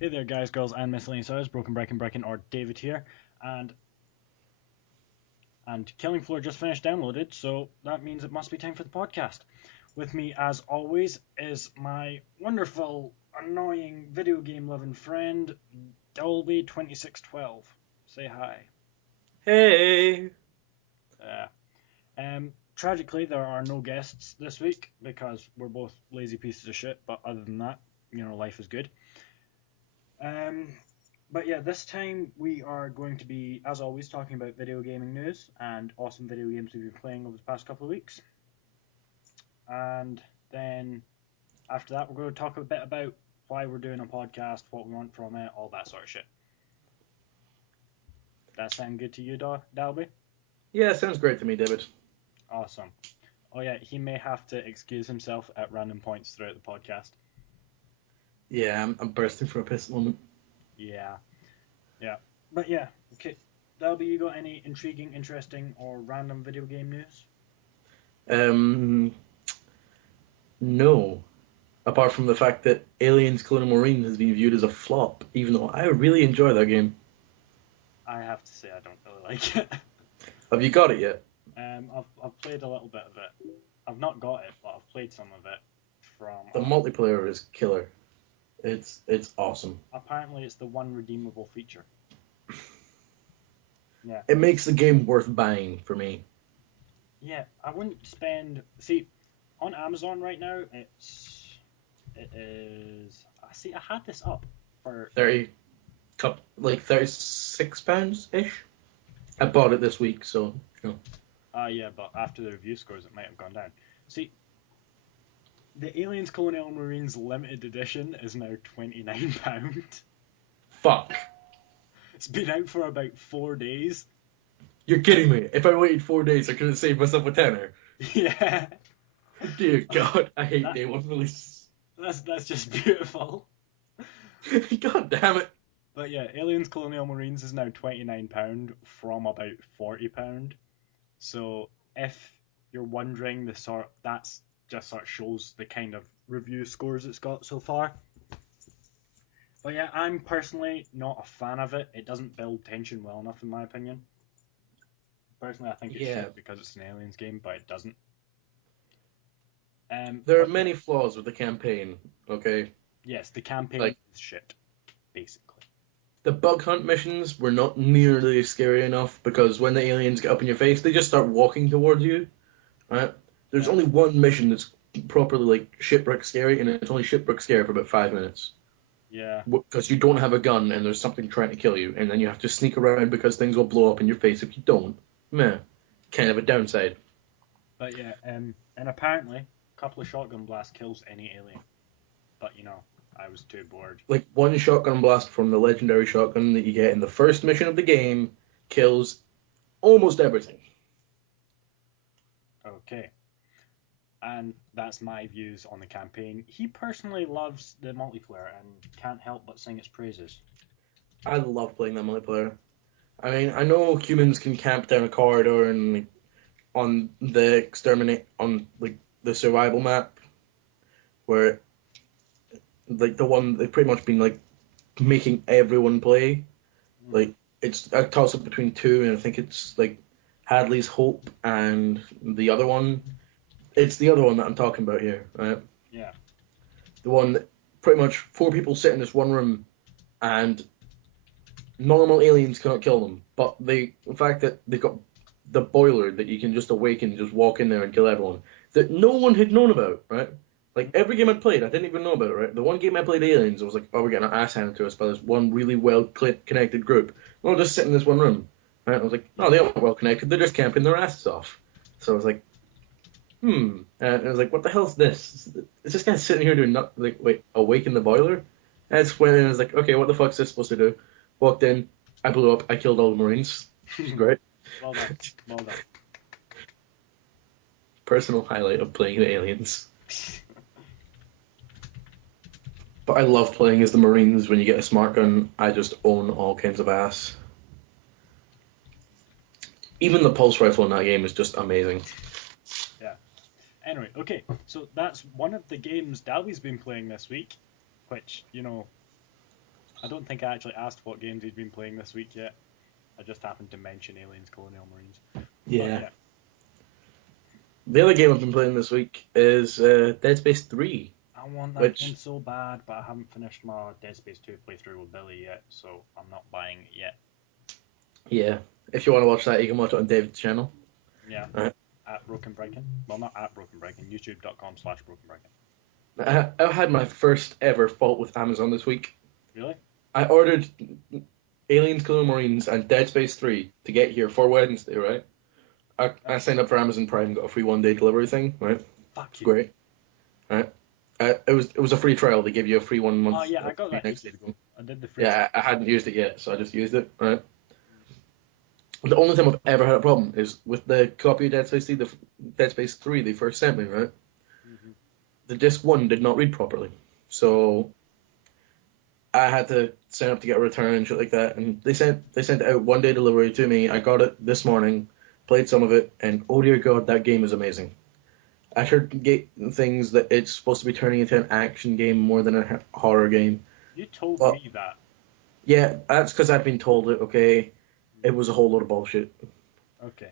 Hey there, guys, girls, and miscellaneous others. Briken, or David here, and Killing Floor just finished downloaded, so that means it must be time for the podcast. With me, as always, is my wonderful, annoying video game loving friend Dolby 2612. Say hi. Hey! Uh, Tragically, there are no guests this week because we're both lazy pieces of shit. But other than that, life is good. Um, But yeah, this time we are going to be, as always, talking about video gaming news and awesome video games we've been playing over the past couple of weeks. And then after that, we're going to talk a bit about why we're doing a podcast, what we want from it, all that sort of shit. That sound good to you, Dalby? Yeah, sounds great to me, David. Awesome. Oh yeah, he may have to excuse himself at random points throughout the podcast. Yeah, I'm bursting for a piss at the moment. Yeah, yeah. But yeah, okay. Dalby, you got any intriguing, interesting, or random video game news? Um, no. Apart from the fact that Aliens Colonial Marine has been viewed as a flop, even though I really enjoy that game. I have to say I don't really like it. Have you got it yet? I've played a little bit of it. I've not got it, but I've played some of it from. The multiplayer is killer. It's awesome. Apparently, it's the one redeemable feature. Yeah, It makes the game worth buying for me. yeah. I wouldn't spend. See, on Amazon right now, it is. I see. I had this up for. 30 like £36 ish. I bought it this week, so you know. Yeah, but after the review scores, it might have gone down. See, the Aliens Colonial Marines limited edition is now £29. Fuck. It's been out for about 4 days. You're kidding me. If I waited 4 days, I could have saved myself a tenner. Yeah. Dear God, I hate That day one release. that's just beautiful. God damn it. But yeah, Aliens Colonial Marines is now £29 from about £40. So if you're wondering, the sort that's just sort of shows the kind of review scores it's got so far. But yeah, I'm personally not a fan of it. It doesn't build tension well enough, in my opinion. Personally, I think it Yeah, should because it's an Aliens game, but it doesn't. there are But yeah, many flaws with the campaign, okay? yes, the campaign Like, is shit, basically. the bug hunt missions were not nearly scary enough because when the aliens get up in your face, they just start walking towards you, right? There's Yeah, only one mission that's properly, like, shipwreck scary, and it's only shipwreck scary for about 5 minutes. yeah. Because you don't have a gun and there's something trying to kill you, and then you have to sneak around because things will blow up in your face if you don't. Meh. Kind of a downside. But yeah, and apparently, a couple of shotgun blasts kills any alien. But I was too bored. Like one shotgun blast from the legendary shotgun that you get in the first mission of the game kills almost everything. Okay, and that's my views on the campaign. He personally loves the multiplayer and can't help but sing its praises. I love playing that multiplayer. I mean, I know humans can camp down a corridor and like, on the exterminate on like the survival map where like the one they've pretty much been like making everyone play. Mm, Like it's a toss up between two, and I think it's like Hadley's Hope and the other one. It's the other one that I'm talking about here, right? yeah, The one that pretty much four people sit in this one room, and normal aliens cannot kill them. But the fact that they got the boiler that you can just awaken, just walk in there and kill everyone, that no one had known about, right? Like mm, every game I'd played, I didn't even know about it, right? The one game I played Aliens, I was like, oh, we're getting our ass handed to us by this one really well connected group. We'll just sit in this one room, right? I was like, oh, yeah. they aren't well connected. They're just camping their asses off. So I was like, and I was like, what the hell's this? It's just kind of sitting here doing not like wait, awaken the boiler. And it's when I was like, okay, what the fuck's this supposed to do? Walked in, I blew up, I killed all the Marines. Great. Well done, well done. Personal highlight of playing the aliens. But I love playing as the Marines when you get a smart gun. I just own all kinds of ass. Even the pulse rifle in that game is just amazing. Yeah. Anyway, okay, so that's one of the games Dalby's been playing this week, which I don't think I actually asked what games he'd been playing this week yet. I just happened to mention Aliens Colonial Marines. Yeah. But yeah. The other game I've been playing this week is Dead Space 3, I want that game which, so bad, but I haven't finished my Dead Space 2 playthrough with Billy yet, so I'm not buying it yet. yeah, if you want to watch that, you can watch it on David's channel. Yeah. Right. At Broken Briken. Well, not at Broken Briken, youtube.com/Broken Briken. I had my first ever fault with Amazon this week. Really? I ordered Aliens Colonial Marines and Dead Space 3 to get here for Wednesday, right? I signed up for Amazon Prime, got a free 1 day delivery thing, right? Fuck you. Great. Right. It was a free trial. They give you a free 1 month. Oh, yeah, I got Free that next day ages to ago. go. I did the free Yeah, trial. I hadn't used it yet, so I just used it. Right. The only time I've ever had a problem is with the copy of Dead Space 3 they first sent me, right? Mm-hmm. The disc 1 did not read properly. So I had to sign up to get a return and shit like that. And they sent it out 1 day delivery to me. I got it this morning, played some of it, and oh dear God, that game is amazing. I heard things that it's supposed to be turning into an action game more than a horror game. You told But me that. yeah, that's because I've been told it. Okay, it was a whole load of bullshit. Okay.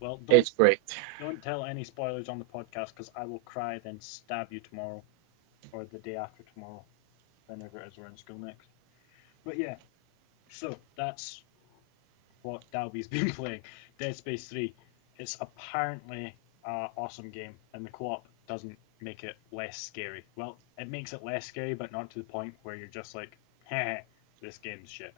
Well, It's great. don't tell any spoilers on the podcast, because I will cry, then stab you tomorrow, or the day after tomorrow, whenever it is we're in school next. But yeah, so that's what Dalby's been playing. Dead Space 3. It's apparently an awesome game, and the co-op doesn't make it less scary. Well, it makes it less scary, but not to the point where you're just like, heh, this game's shit.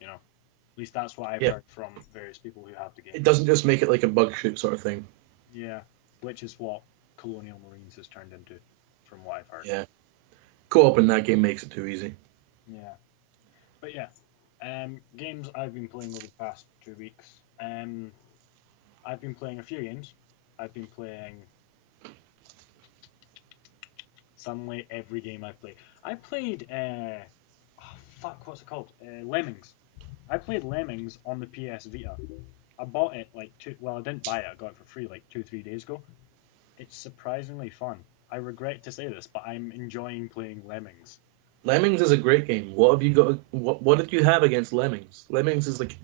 You know, at least that's what I've Yeah, heard from various people who have the game. it doesn't just make it like a bug shoot sort of thing. Yeah, which is what Colonial Marines has turned into, from what I've heard. Yeah, co-op in that game makes it too easy. Yeah, but yeah, games I've been playing over the past 2 weeks. I've been playing a few games. I've been playing suddenly every game I play. I played what's it called? Lemmings. I played Lemmings on the PS Vita. I bought it like I didn't buy it. I got it for free like 2-3 days ago. It's surprisingly fun. I regret to say this, but I'm enjoying playing Lemmings. Lemmings is a great game. What have you got? What did you have against Lemmings? Lemmings is like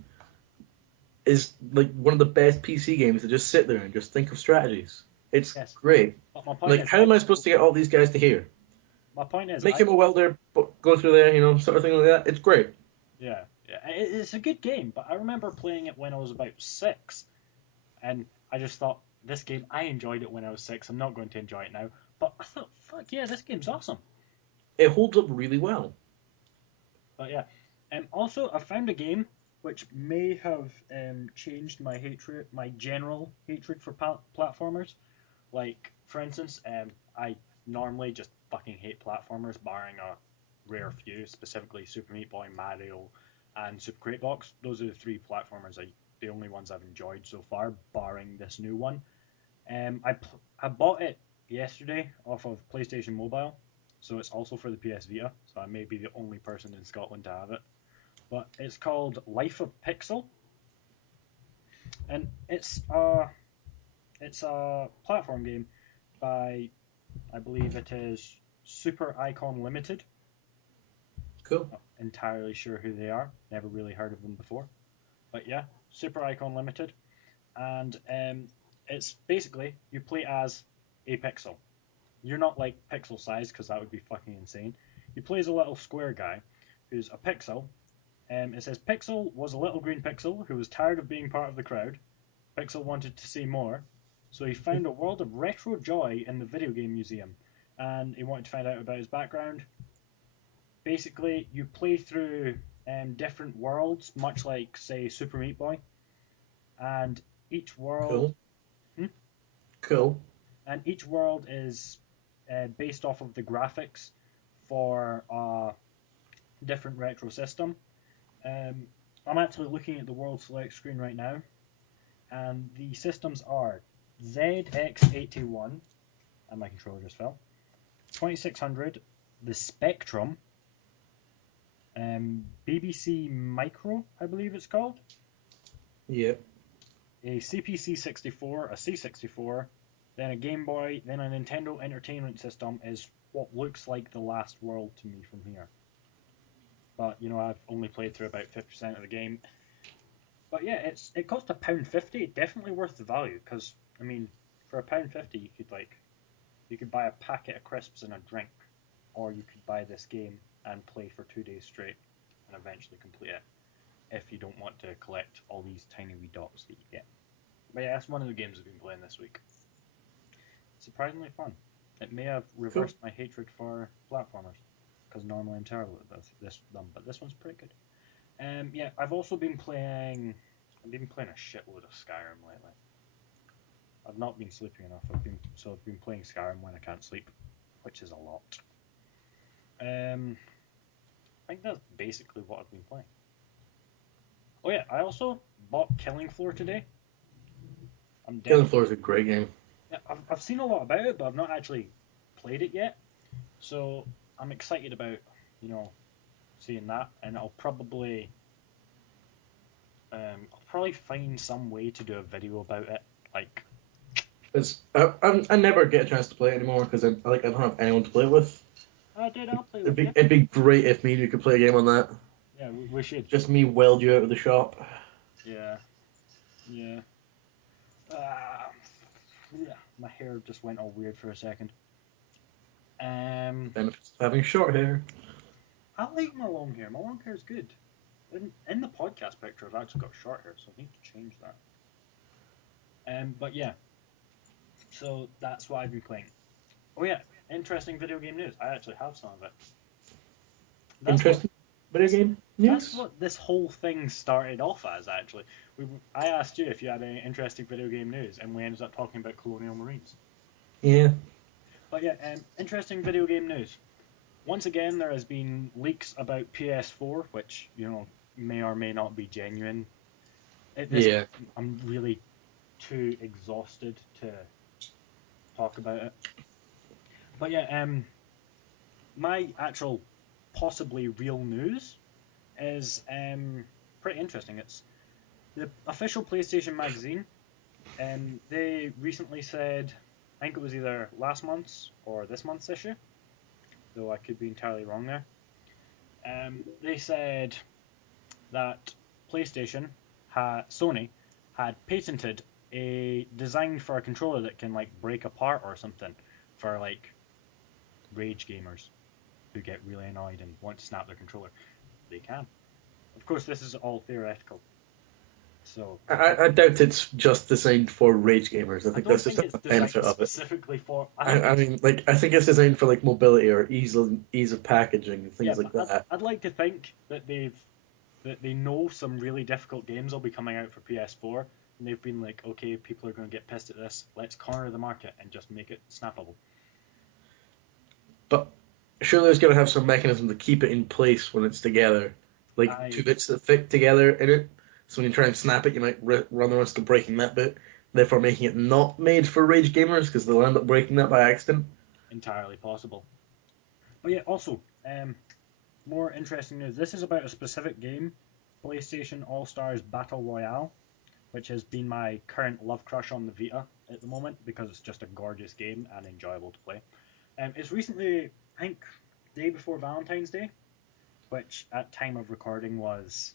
one of the best PC games to just sit there and just think of strategies. It's Yes, great. but my point Like, is, how am I supposed to get all these guys to here? Make I him a welder, go through there, sort of thing like that. It's great. yeah, it's a good game. But I remember playing it when I was about 6, and I just thought, this game, I enjoyed it when I was 6. I'm not going to enjoy it now. But I thought, fuck yeah, this game's awesome. It holds up really well. But yeah, also I found a game which may have changed my general hatred for platformers. Like, for instance, I normally just fucking hate platformers, barring a rare few, specifically Super Meat Boy, Mario, and Super Crate Box. Those are the three platformers the only ones I've enjoyed so far, barring this new one. I bought it yesterday off of PlayStation Mobile, so it's also for the PS Vita. So I may be the only person in Scotland to have it. But it's called Life of Pixel, and it's a platform game by, I believe it is, Super Icon Limited. Cool. Not entirely sure who they are. Never really heard of them before. But yeah, Super Icon Limited, and it's basically you play as a pixel. You're not like pixel size, because that would be fucking insane. You play as a little square guy who's a pixel. It says Pixel was a little green pixel who was tired of being part of the crowd. Pixel wanted to see more, so he found a world of retro joy in the video game museum, and he wanted to find out about his background. Basically, you play through different worlds, much like, say, Super Meat Boy, and each world, Cool. hmm? Cool. and each world is based off of the graphics for a different retro system. Um, I'm actually looking at the world select screen right now, and the systems are ZX81, and my controller just fell, 2600, the Spectrum, BBC Micro, I believe it's called, Yeah. a CPC 64, a C64, then a Game Boy, then a Nintendo Entertainment System is what looks like the last world to me from here. but I've only played through about 50% of the game. But yeah, it cost £1.50. Definitely worth the value because I mean, for £1.50 you could buy a packet of crisps and a drink, or you could buy this game and play for 2 days straight and eventually complete it if you don't want to collect all these tiny wee dots that you get. But yeah, that's one of the games I've been playing this week. Surprisingly fun. It may have Cool. reversed my hatred for platformers because normally I'm terrible at them, but this one's pretty good. Yeah, I've also been playing. I've been playing a shitload of Skyrim lately. I've not been sleeping enough. I've been playing Skyrim when I can't sleep, which is a lot. I think that's basically what I've been playing. Oh yeah, I also bought Killing Floor today. I'm Killing definitely. Floor is a great game. Yeah, I've seen a lot about it, but I've not actually played it yet. So I'm excited about you know seeing that, and I'll probably find some way to do a video about it. Like I never get a chance to play it anymore because I don't have anyone to play with. I'll play It'd with you. be it'd be great if me and you could play a game on that. Yeah, we should. Just me weld you out of the shop. Yeah, yeah. Uh, yeah. My hair just went all weird for a second. Um, Benefits of having short hair. I like my long hair. My long hair is good. In the podcast picture, I've actually got short hair, so I need to change that. But yeah, so that's what I've been playing. Oh yeah, interesting video game news. I actually have some of it. That's what Interesting video this game that's news. what this whole thing started off as. Actually, I asked you if you had any interesting video game news, and we ended up talking about Colonial Marines. Yeah. But yeah, interesting video game news. Once again, there has been leaks about PS4, which may or may not be genuine. At this Yeah. point, I'm really too exhausted to talk about it. But yeah, my actual possibly real news is pretty interesting. It's the official PlayStation magazine. They recently said, I think it was either last month's or this month's issue, though I could be entirely wrong there. They said that Sony had patented a design for a controller that can like break apart or something for like rage gamers who get really annoyed and want to snap their controller. They can. Of course, this is all theoretical, so I doubt it's just designed for rage gamers. I I think don't that's just think a it's benefit designed of it. specifically for. I I, think I it's mean, like, I think it's designed for like mobility or ease of packaging and yeah, things like but that. I'd like to think that they know some really difficult games will be coming out for PS4, and they've been like, okay, people are going to get pissed at this. Let's corner the market and just make it snappable. But surely there's got to have some mechanism to keep it in place when it's together, like two I bits that fit together in it. So when you try and snap it, you might run the risk of breaking that bit, therefore making it not made for rage gamers because they'll end up breaking that by accident. entirely possible. But yeah, also, more interesting news. This is about a specific game, PlayStation All Stars Battle Royale, which has been my current love crush on the Vita at the moment because it's just a gorgeous game and enjoyable to play. It's recently, I think, day before Valentine's Day, which at time of recording was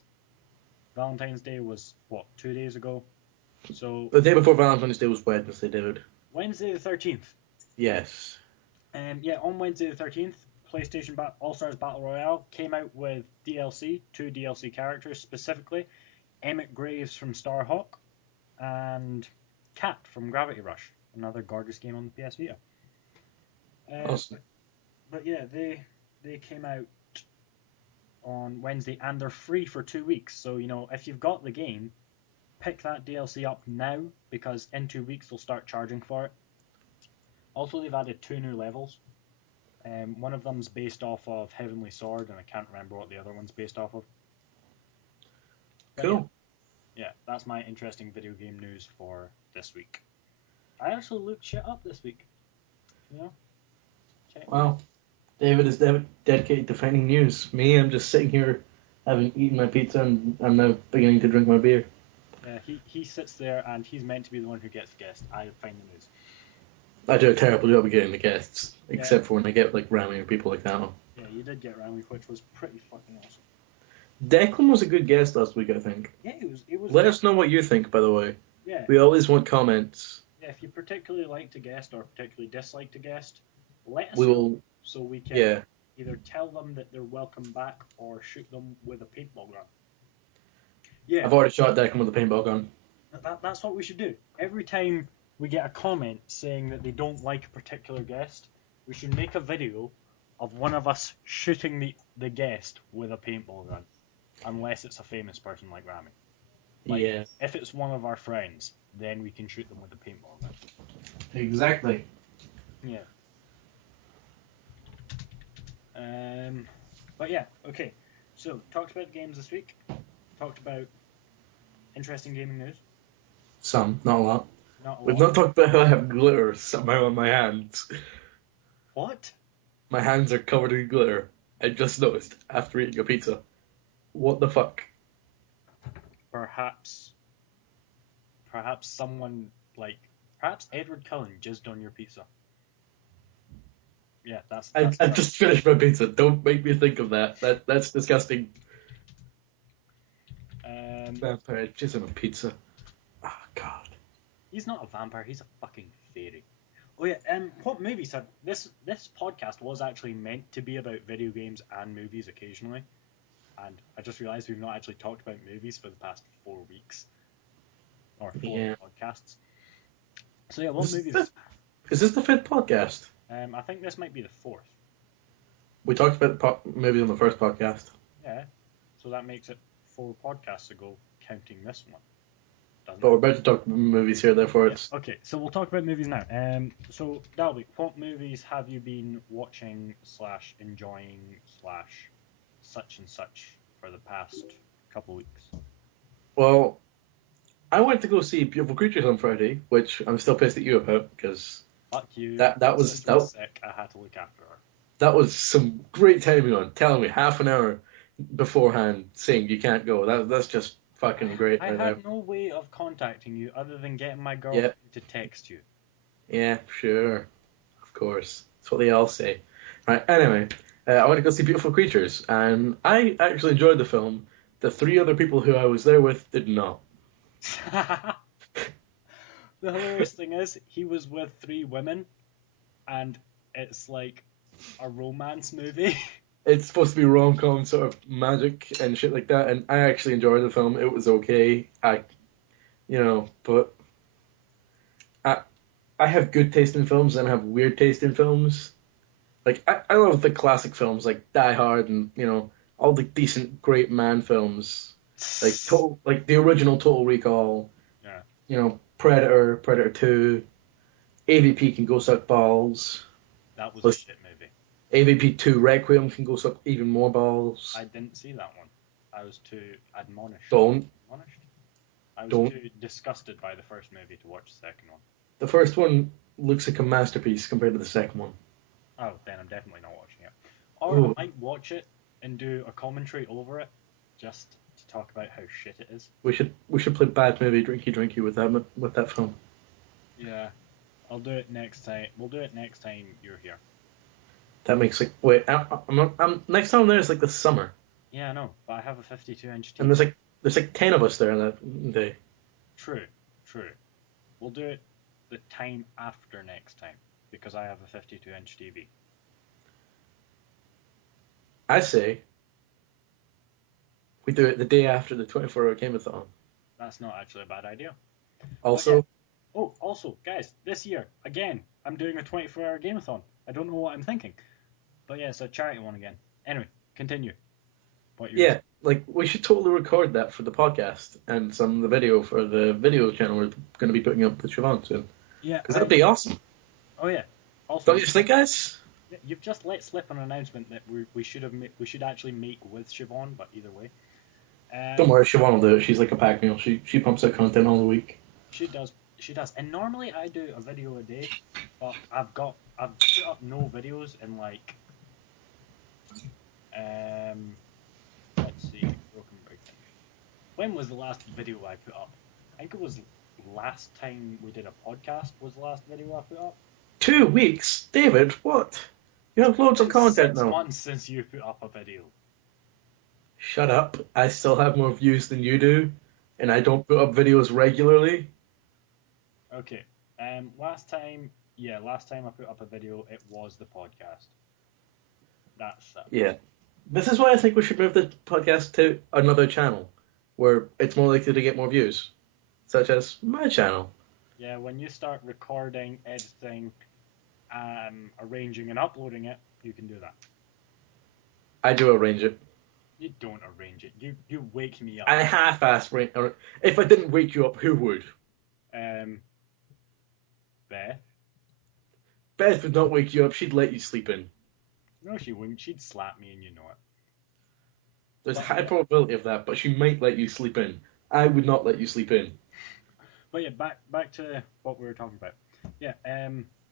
Valentine's Day was what 2 days ago. So The day before Valentine's Day was Wednesday, David. Wednesday the 13th. Yes. Yeah, on Wednesday the 13th, PlayStation All Stars Battle Royale came out with DLC, two DLC characters specifically, Emmett Graves from Starhawk and Cat from Gravity Rush, another gorgeous game on the PS Vita. Uh, Awesome. but yeah, they came out on Wednesday and they're free for 2 weeks. So if you've got the game, pick that DLC up now because in 2 weeks they'll start charging for it. Also, they've added two new levels. One of them's based off of Heavenly Sword, and I can't remember what the other one's based off of. But yeah, Cool. yeah, that's my interesting video game news for this week. I actually looked shit up this week. You know, check me out. Wow. David is dedicated to finding news. Me, I'm just sitting here having eaten my pizza and I'm now beginning to drink my beer. Yeah, he sits there and he's meant to be the one who gets guessed. I find the news. I do a terrible job of getting the guests, Yeah, except for when I get like random people like that one. yeah, you did get Rami, which was pretty fucking awesome. Declan was a good guest last week, I think. Yeah, it was Let good. us know what you think, by the way. Yeah, We always want comments. yeah. If you particularly like to guest or particularly dislike to guest, let us We know will, so we can yeah. either tell them that they're welcome back or shoot them with a paintball gun. Yeah, I've already shot Declan with a paintball gun. that's what we should do. Every time we get a comment saying that they don't like a particular guest, we should make a video of one of us shooting the guest with a paintball gun. Unless it's a famous person like Rami. Like, Yeah. if it's one of our friends, then we can shoot them with a paintball gun. Exactly. Yeah. But yeah, okay. So, talked about games this week. Talked about interesting gaming news. Some, not a lot. Not a We've lot. not talked about how I have glitter somehow on my hands. What? My hands are covered in glitter. I just noticed after eating a pizza. What the fuck? Perhaps, perhaps someone like, perhaps Edward Cullen jizzed on your pizza. Yeah, that's I fair. just finished my pizza. Don't make me think of that. That's disgusting. Vampire just on a pizza. Oh god. He's not a vampire. He's a fucking fairy. Oh yeah. What movies have this podcast was actually meant to be about video games and movies occasionally, and I just realized we've not actually talked about movies for the past 4 weeks or four Yeah. podcasts. So yeah, what Is movies? this, is this the fifth podcast? I think this might be the fourth. We talked about movies on the first podcast. Yeah. So that makes it 4 podcasts ago, counting this one, doesn't But it? we're about to talk movies here, therefore Yeah. it's Okay. So we'll talk about movies now. So Dalby, what movies have you been watching slash enjoying slash such and such for the past couple weeks? well, I went to go see Beautiful Creatures on Friday, which I'm still pissed at you about because Fuck you. that My that was sister was that, sick. I had to look after her. that was some great timing on telling me half an hour beforehand saying you can't go. That's just fucking great I right there. had no way of contacting you other than getting my Yeah, girlfriend to text you. yeah, sure, of course. That's what they all say. Right. Anyway, I went to go see Beautiful Creatures, and I actually enjoyed the film. The three other people who I was there with did not. The hilarious thing is, he was with 3 women, and it's like a romance movie. It's supposed to be rom-com sort of magic and shit like that, and I actually enjoyed the film. It was okay. But I I have good taste in films and I have weird taste in films. Like I love the classic films like Die Hard and all the decent great man films like the original Total Recall. Yeah, Predator, Predator 2, AVP can go suck balls. that was a Plus shit movie. AVP 2 Requiem can go suck even more balls. I didn't see that one. I was too admonished. Don't Admonished? I was don't. too disgusted by the first movie to watch the second one. The first one looks like a masterpiece compared to the second one. Oh, then I'm definitely not watching it. Or I Ooh, might watch it and do a commentary over it, just to talk about how shit it is. we should play bad movie Drinky Drinky with that film. Yeah, I'll do it next time. We'll do it next time you're here. That makes like wait. I'm next time there is like the summer, Yeah, I know, but I have a 52-inch and TV. there's like 10 of us there on that day. True, true. We'll do it the time after next time, because I have a 52-inch TV. I say we do it the day after the 24-hour Gameathon. That's not actually a bad idea. But yeah. Also, Oh, also, guys, this year, again, I'm doing a 24-hour gameathon. I don't know what I'm thinking. But yeah, it's a charity one again. Anyway, continue. What you were yeah, like we should totally record that for the podcast and some of the video for the video channel we're going to be putting up with Siobhan soon. Yeah, Because that'd be awesome. Oh yeah. Also, Don't you think, guys? you've just let slip an announcement that we should actually make with Siobhan, but either way. Don't Um, worry, Siobhan will do it. She's like a pack mule. She pumps out content all the week. she does. She does. And normally I do a video a day, but I've put up no videos in like let's see, Broken Briken. When was the last video I put up? I think it was last time we did a podcast was the last video I put up. 2 weeks, David. What? You have loads of It's content six now. months since you put up a video. Shut up. I still have more views than you do, and I don't put up videos regularly. Okay. Last time I put up a video, it was the podcast. That's it. Yeah. This is why I think we should move the podcast to another channel where it's more likely to get more views, such as my channel. Yeah, when you start recording, editing, arranging and uploading it, you can do that. I do arrange it. You don't arrange it. You wake me up. I half-ass arrange. If I didn't wake you up, who would? Um, Beth. Beth would not wake you up. She'd let you sleep in. No, she wouldn't. She'd slap me, and you know it. There's a But high yeah, probability of that, but she might let you sleep in. I would not let you sleep in. but yeah, back to what we were talking about. Yeah,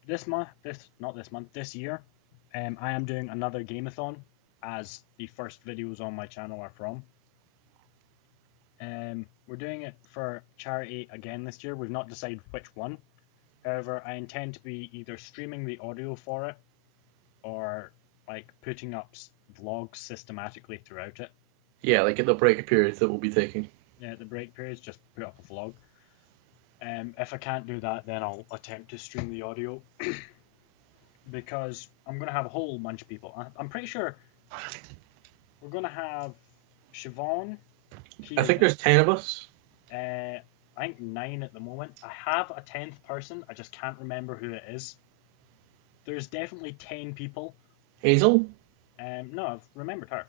this year, I am doing another gameathon, as the first videos on my channel are from. We're doing it for charity again this year. We've not decided which one. However, I intend to be either streaming the audio for it or like putting up vlogs systematically throughout it. Yeah, like at the break periods that we'll be taking. Yeah, at the break periods, just put up a vlog. If I can't do that, then I'll attempt to stream the audio because I'm going to have a whole bunch of people. I'm pretty sure we're going to have Siobhan, I think Kieran, there's 10 of us. I think 9 at the moment. I have a 10th person. I just can't remember who it is. There's definitely 10 people. Hazel? No, I've remembered her.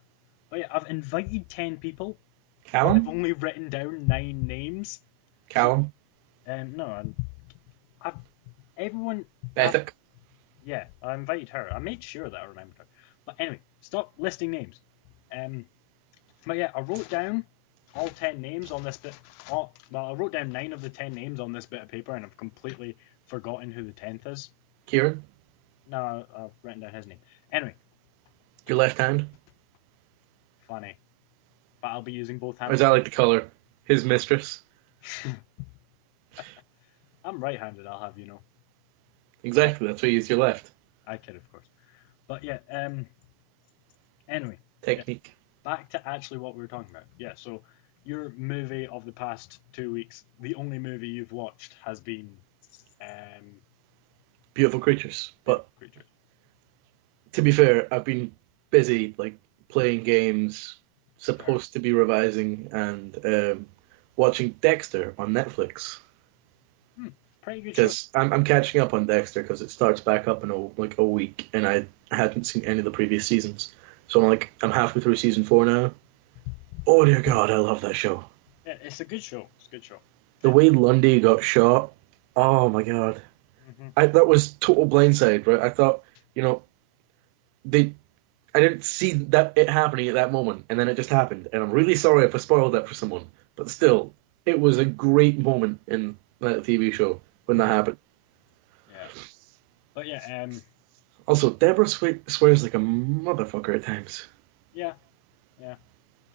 But yeah, I've invited 10 people. Callum? I've only written down 9 names. Callum? No, I've everyone. Bethic? Yeah, I invited her. I made sure that I remembered her. But anyway, stop listing names. But yeah, I wrote down all 10 names on this bit. I wrote down 9 of the 10 names on this bit of paper, and I've completely forgotten who the 10th is. Kieran? No, I've written down his name. Anyway, Your left hand? funny. But I'll be using both Or hands. is that like the colour? His mistress? I'm right-handed, I'll have you know. Exactly, that's why you use your left. I kid, of course. But yeah, anyway. Technique. Yeah, back to actually what we were talking about. Yeah, so your movie of the past 2 weeks, the only movie you've watched has been Beautiful creatures. But Creatures. to be fair, I've been busy like playing games, supposed to be revising, and watching Dexter on Netflix. Pretty good show. Because I'm catching up on Dexter because it starts back up in a week, and I hadn't seen any of the previous seasons. So I'm halfway through season 4 now. Oh dear God, I love that show. Yeah, it's a good show. It's a good show. The way Lundy got shot, oh my God. Mm-hmm. That was total blindside, right? I thought, you know, I didn't see that it happening at that moment, and then it just happened. And I'm really sorry if I spoiled that for someone, but still, it was a great moment in that TV show when that happened. Yeah. But yeah, Also, Deborah swears like a motherfucker at times. yeah, yeah.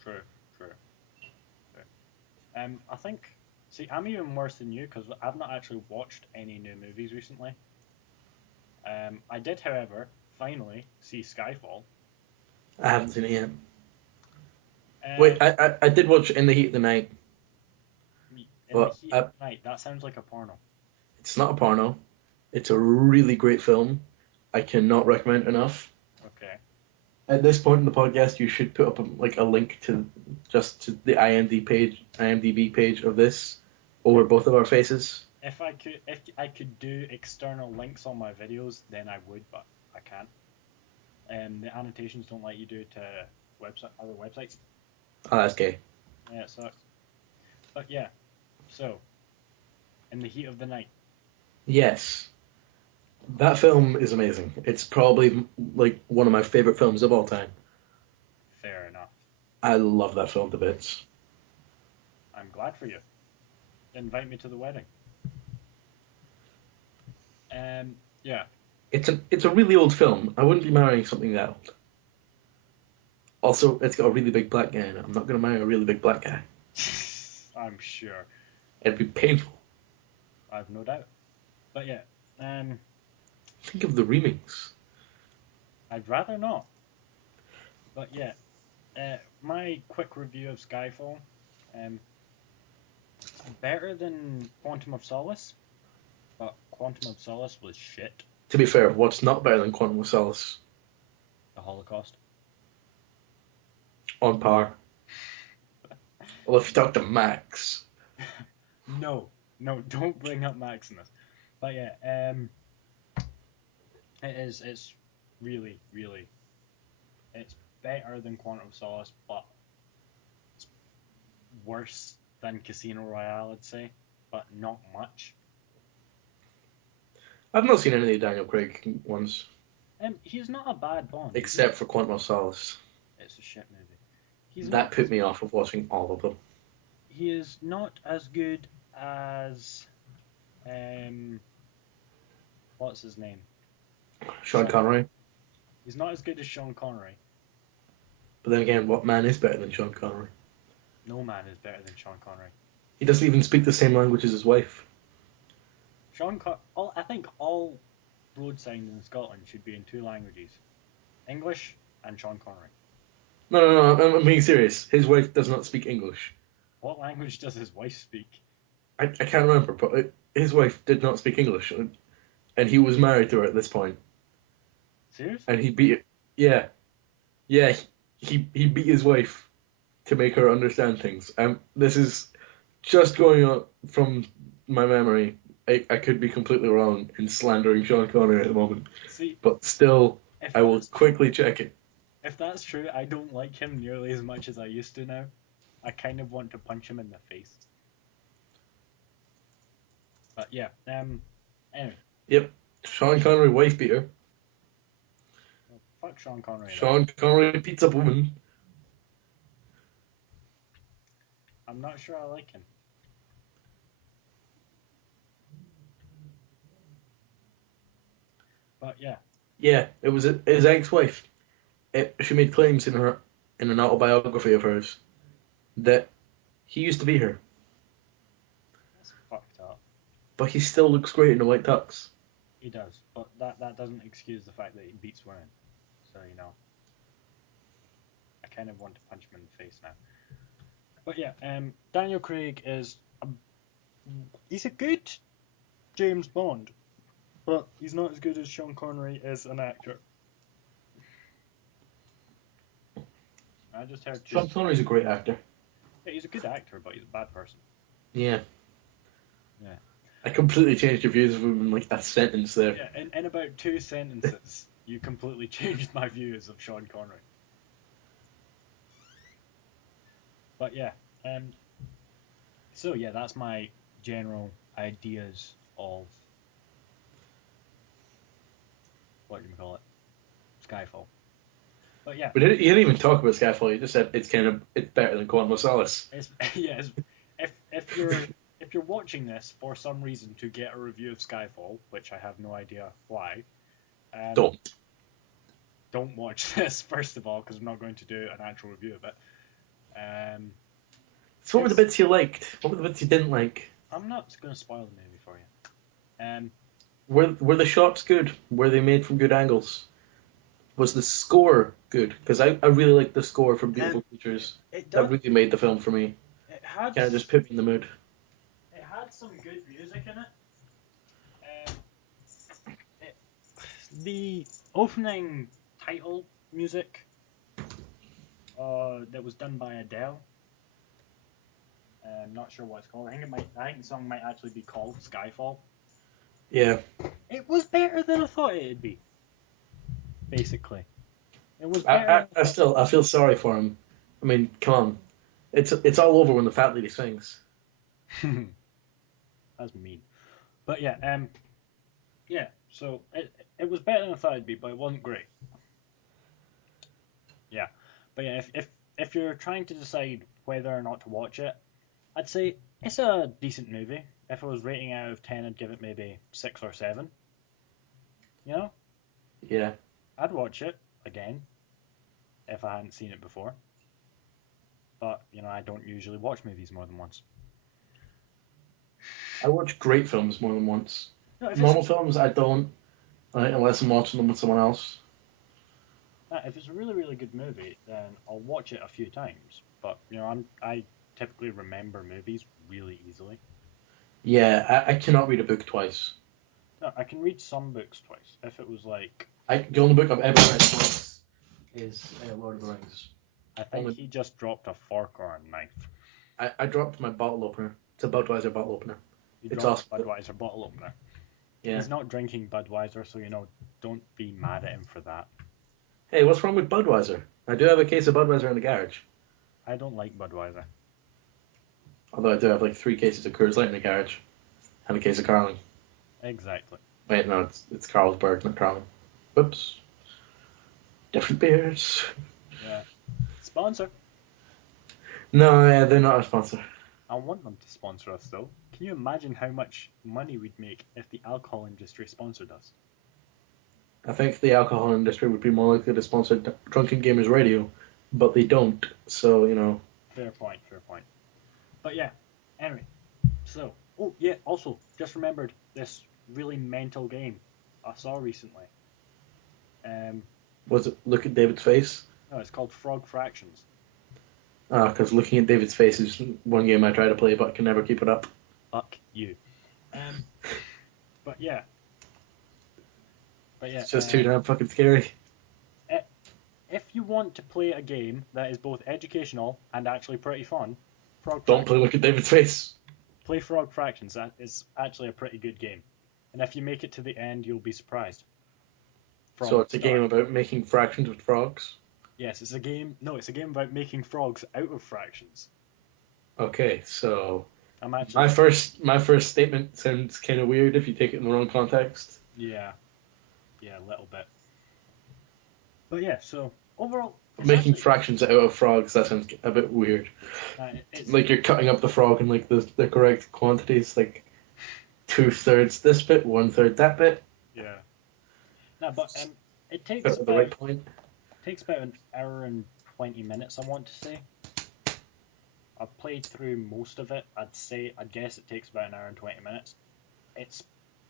True, true, true. I think. See, I'm even worse than you because I've not actually watched any new movies recently. I did, however, finally see Skyfall. I haven't seen it yet. Uh, Wait, I did watch In the Heat of the Night, in the but heat of the night. That sounds like a porno. it's not a porno. It's a really great film. I cannot recommend it enough. Okay. At this point in the podcast, you should put up a link to the IMDb page of this over both of our faces. If I could do external links on my videos, then I would, but I can't. The annotations don't let you do it to other websites. Oh, that's gay. Yeah, it sucks. But yeah, so in the heat of the night. Yes, that film is amazing. It's probably like one of my favorite films of all time. Fair enough. I love that film to bits. I'm glad for you. Invite me to the wedding. Yeah. It's a really old film. I wouldn't be marrying something that old. Also, it's got a really big black guy in it. I'm not going to marry a really big black guy. I'm sure. It'd be painful. I've no doubt. But yeah, Think of the remix. I'd rather not. But yeah, My quick review of Skyfall. Um, Better than Quantum of Solace, but Quantum of Solace was shit. To be fair, what's not better than Quantum of Solace? The Holocaust. On par. Well, if you talk to Max. No, don't bring up Max in this. But yeah, it's really, really, it's better than Quantum of Solace, but it's worse than Casino Royale, I'd say, but not much. I've not seen any of the Daniel Craig ones, He's not a bad Bond. except for Quantum of Solace. It's a shit movie. He's That not. put me off of watching all of them. He is not as good as um, what's his name? Sean Connery. He's not as good as Sean Connery. But then again, what man is better than Sean Connery? No man is better than Sean Connery. He doesn't even speak the same language as his wife. I think all road signs in Scotland should be in two languages: English and Sean Connery. No, I'm being serious. His wife does not speak English. What language does his wife speak? I can't remember, but his wife did not speak English, and he was married to her at this point. Seriously? And he beat, yeah, he beat his wife to make her understand things. This is just going on from my memory. I could be completely wrong in slandering Sean Connery at the moment, See, but still, I will quickly check it. If that's true, I don't like him nearly as much as I used to now. I kind of want to punch him in the face. But yeah, anyway. Yep, Sean Connery, wife beater. Well, fuck Sean Connery. Sean Connery beats a woman. I'm not sure I like him. But yeah. Yeah, it was his ex-wife. She made claims in an autobiography of hers that he used to be her, That's fucked up. but he still looks great in a white tux. He does, but that doesn't excuse the fact that he beats women. So, I kind of want to punch him in the face now. But yeah, Daniel Craig he's a good James Bond, but he's not as good as Sean Connery as an actor. I just heard Sean Connery's a great actor. Yeah, he's a good actor, but he's a bad person. Yeah. Yeah. I completely changed your views of him in like a sentence there. Yeah, in about 2 sentences, you completely changed my views of Sean Connery. But yeah, so yeah, that's my general ideas of what do you call it, Skyfall. But yeah, But you didn't even talk about Skyfall. You just said it's better than Quantum of Solace. if you're watching this for some reason to get a review of Skyfall, which I have no idea why, don't watch this first of all, because I'm not going to do an actual review of it. So what were the bits you liked? What were the bits you didn't like? I'm not going to spoil the movie for you. Were the shots good? Were they made from good angles? Was the score good? Because I really liked the score from Beautiful Creatures. That really made the film for me. It had kind of just put me in the mood. It had some good music in it. The opening title music that was done by Adele. I'm not sure what it's called. I think the song might actually be called Skyfall. Yeah. It was better than I thought it'd be. Basically, it was better. I I feel sorry for him. I mean, come on, it's all over when the fat lady sings. That's mean. But yeah, yeah. So it was better than I thought it'd be, but it wasn't great. Yeah, but yeah, if you're trying to decide whether or not to watch it, I'd say it's a decent movie. If I was rating out of 10, I'd give it maybe 6 or 7. Yeah. I'd watch it again if I hadn't seen it before. But, I don't usually watch movies more than once. I watch great films more than once. No, Normal films, I don't, unless I'm watching them with someone else. If it's a really, really good movie, then I'll watch it a few times. But I typically remember movies really easily. Yeah, I cannot read a book twice. No, I can read some books twice. If it was like, The only book I've ever read twice is Lord of the Rings. I think Only he just dropped a fork or a knife. I dropped my bottle opener. It's a Budweiser bottle opener. He It's dropped awesome. a Budweiser bottle opener. Yeah. He's not drinking Budweiser, so don't be mad at him for that. Hey, what's wrong with Budweiser? I do have a case of Budweiser in the garage. I don't like Budweiser. Although I do have like 3 cases of Coors Light in the garage. And a case of Carling. Exactly. Wait, no, it's Carlsberg, not Carling. Whoops. Different beers. Yeah. Sponsor. No, yeah, they're not a sponsor. I want them to sponsor us, though. Can you imagine how much money we'd make if the alcohol industry sponsored us? I think the alcohol industry would be more likely to sponsor Drunken Gamers Radio, but they don't. So, Fair point, fair point. But yeah, anyway. So, oh yeah, also, just remembered this really mental game I saw recently. was it look at David's face? No, it's called Frog Fractions. Because looking at David's face is one game I try to play, but I can never keep it up. Fuck you. But yeah. It's just too damn fucking scary. If you want to play a game that is both educational and actually pretty fun, Don't play Look at David's face. Play Frog Fractions. That is actually a pretty good game. And if you make it to the end, you'll be surprised. So it's a game about making fractions with frogs? Yes, it's a game. No, it's a game about making frogs out of fractions. Okay, so my first statement sounds kind of weird if you take it in the wrong context. Yeah, a little bit. But yeah, so overall, making fractions out of frogs, that sounds a bit weird. Like you're cutting up the frog in like the correct quantities, like 2/3 this bit, 1/3 that bit. Yeah. No, but it takes at the right point. Takes about an hour and 20 minutes, I want to say. I've played through most of it. I'd guess it takes about an hour and 20 minutes. It's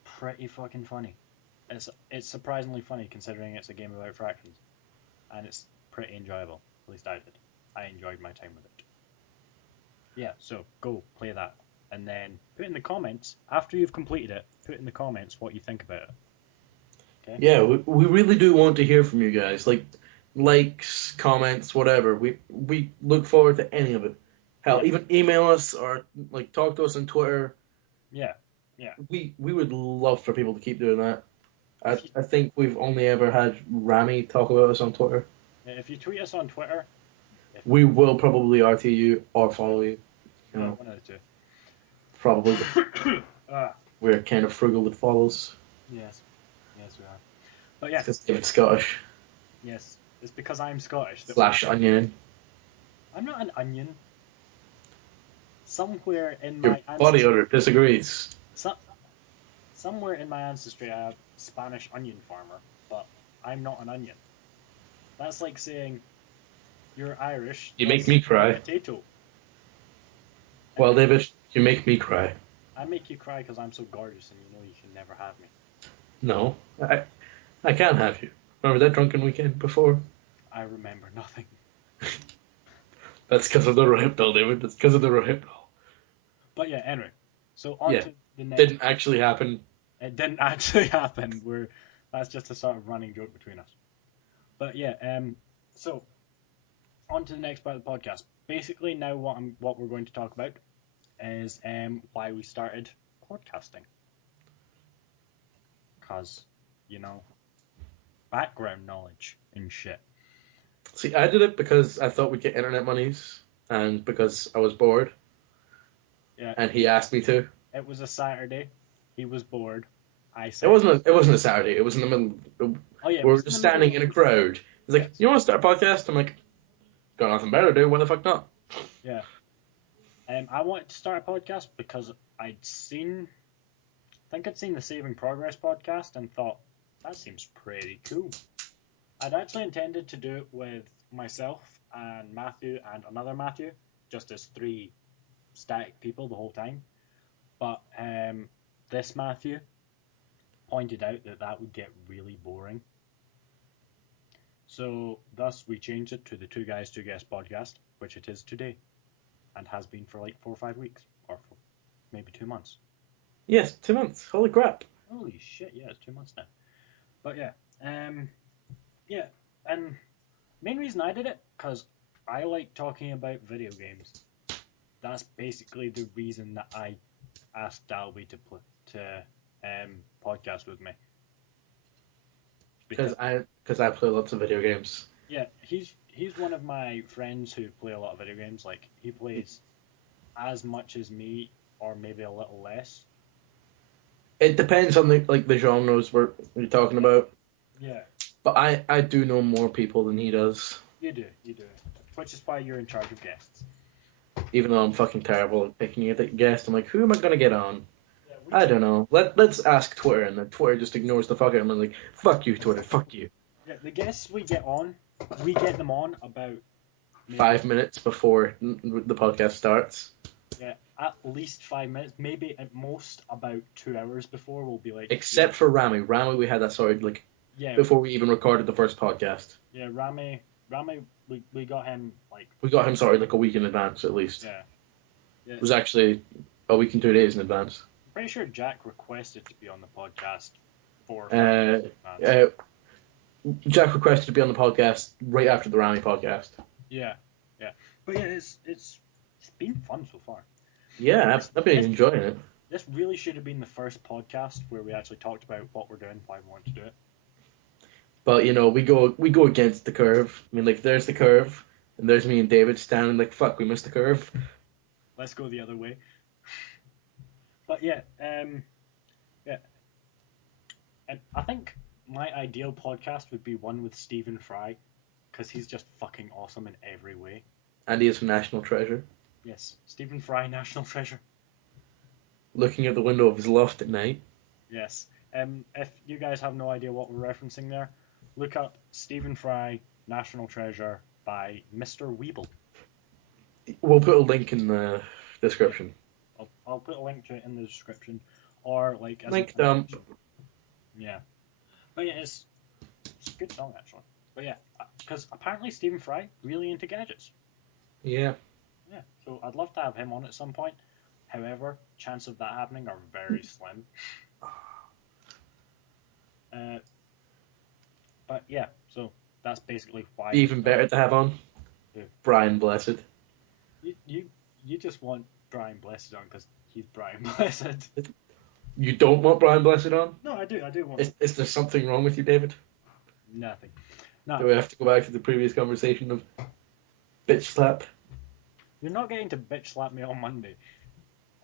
pretty fucking funny. It's surprisingly funny considering it's a game about fractions. And it's pretty enjoyable. At least I did. I enjoyed my time with it. Yeah, so go play that. And then put in the comments, after you've completed it, put in the comments what you think about it. Okay? Yeah, we really do want to hear from you guys. Like, likes, comments, whatever. We look forward to any of it. Hell, even email us or like talk to us on Twitter. Yeah. We would love for people to keep doing that. I think we've only ever had Rami talk about us on Twitter. If you tweet us on Twitter, we will probably RT you or follow you. You know, one of the two. Probably. We're kind of frugal with follows. Yes, we are. But yeah. Because David's Scottish. Yes, it's because I'm Scottish. / onion. I'm not an onion. Somewhere in Your my ancestry, body odor disagrees. Somewhere in my ancestry, I have Spanish onion farmer, but I'm not an onion. That's like saying you're Irish. You make me cry. Potato. Well, David, you make me cry. I make you cry because I'm so gorgeous, and you know you can never have me. No, I can't have you. Remember that drunken weekend before? I remember nothing. That's because of the rohypnol, David. That's because of the rohypnol. But yeah, anyway. So on to the next. Didn't actually happen. It didn't actually happen. That's just a sort of running joke between us. But yeah, so on to the next part of the podcast. Basically, now what we're going to talk about is why we started podcasting. Because, background knowledge and shit. See, I did it because I thought we'd get internet monies, and because I was bored. Yeah. And he asked me to. It was a Saturday. He was bored. I said. It wasn't a Saturday. It was in the middle. Oh yeah. We were just standing in a crowd. He's like, "You want to start a podcast?" I'm like, "Got nothing better to do. Why the fuck not?" Yeah. I wanted to start a podcast because I think I'd seen the Saving Progress podcast and thought, that seems pretty cool. I'd actually intended to do it with myself and Matthew and another Matthew, just as 3 static people the whole time. But this Matthew pointed out that would get really boring. So thus we changed it to the Two Guys, Two Guests podcast, which it is today, and has been for like 4 or 5 weeks, or for maybe 2 months. Yes, 2 months. Holy crap. Holy shit, yeah, it's 2 months now. But yeah, yeah, and main reason I did it, because I like talking about video games. That's basically the reason that I asked Dalby to podcast with me. Because I play lots of video games. Yeah, he's one of my friends who play a lot of video games. Like he plays as much as me, or maybe a little less. It depends on the genres we're talking about. Yeah, But I do know more people than he does. you do, which is why you're in charge of guests. Even though I'm fucking terrible at picking a guest, I'm like, who am I gonna get on? Yeah, I don't know. Let's ask Twitter, and then Twitter just ignores the fuck out of me. Like, fuck you, Twitter, fuck you. Yeah, the guests we get them on about maybe, 5 minutes before the podcast starts. yeah, at least 5 minutes, maybe at most about 2 hours before. We'll be like, Except for Rami. Rami, we had that sorted like yeah, before we even recorded the first podcast. yeah, Rami, we got him like, We got him sorted like a week in advance at least. yeah. It was actually a week and 2 days in advance. I'm pretty sure Jack requested to be on the podcast 4 or 5 Uh, days in advance. Jack requested to be on the podcast right after the Rami podcast. Yeah, but yeah, it's been fun so far. Yeah, I've been enjoying it. This really should have been the first podcast where we actually talked about what we're doing, why we want to do it. But you know, we go against the curve. I mean, like there's the curve, and there's me and David standing like, fuck, we missed the curve. Let's go the other way. But yeah, yeah, and I think my ideal podcast would be one with Stephen Fry, because he's just fucking awesome in every way. And he is a national treasure. Yes, Stephen Fry, national treasure. Looking at the window of his loft at night. Yes. If you guys have no idea what we're referencing there, look up Stephen Fry, National Treasure by Mr. Weeble. We'll put a link in the description. I'll put a link to it in the description, or like as Link dump. Yeah, but yeah, it's a good song actually. But yeah, because apparently Stephen Fry really into gadgets. Yeah. Yeah, so I'd love to have him on at some point. However, chance of that happening are very slim. But yeah, so that's basically why. Even better to have on. Yeah. Brian Blessed. You just want Brian Blessed on because he's Brian Blessed. You don't want Brian Blessed on? No, I do want. Is there something wrong with you, David? Nothing. No. Do we have to go back to the previous conversation of bitch slap? You're not getting to bitch slap me on Monday.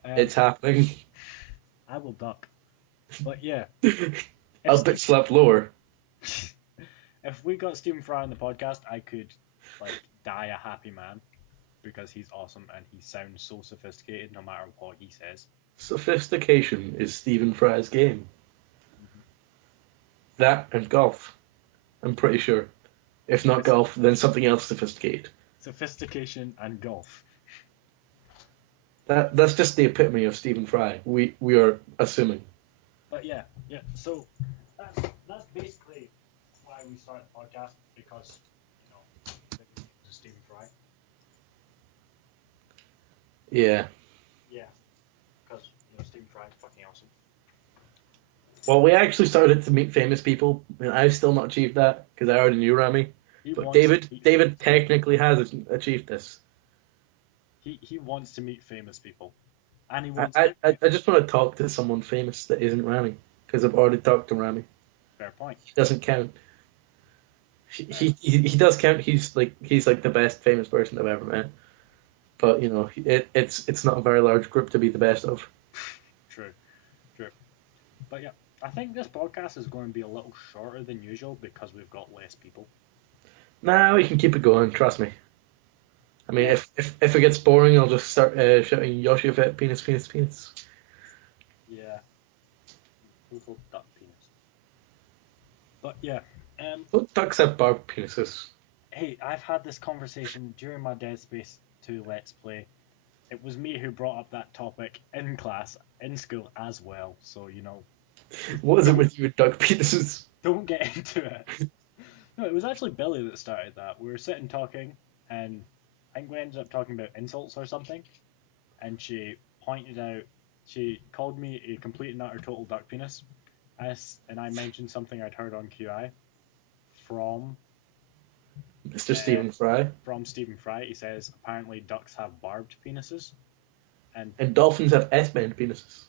It's happening. I will duck. But yeah. I'll bitch slap lower. If we got Stephen Fry on the podcast, I could like die a happy man because he's awesome and he sounds so sophisticated no matter what he says. Sophistication is Stephen Fry's game. Mm-hmm. That and golf. I'm pretty sure. If not golf, then something else sophisticated. Sophistication and golf. That's just the epitome of Stephen Fry. We are assuming. But yeah. So that's basically why we started the podcast, because Stephen Fry. Yeah. Yeah. Because Stephen Fry is fucking awesome. Well, we actually started to meet famous people, and I've still not achieved that because I already knew Rami. But David technically has achieved this. He wants to meet famous people, and he wants. I just want to talk to someone famous that isn't Rami because I've already talked to Rami. Fair point. He doesn't count. He does count. He's like the best famous person I've ever met. But it's not a very large group to be the best of. True. But yeah, I think this podcast is going to be a little shorter than usual because we've got less people. Nah, we can keep it going. Trust me. I mean, if it gets boring, I'll just start shouting Yoshi Vet penis penis penis. Yeah. Total duck penis. But yeah. Don't ducks have barbed penises. Hey, I've had this conversation during my Dead Space 2 Let's Play. It was me who brought up that topic in class, in school as well, so What is it with you and duck penises? don't get into it. No, it was actually Billy that started that. We were sitting talking, and I think we ended up talking about insults or something, and she pointed out, she called me a complete and utter total duck penis, and I mentioned something I'd heard on QI from Mr. uh, Stephen Fry. from Stephen Fry. He says apparently ducks have barbed penises, and And dolphins have S-bend penises.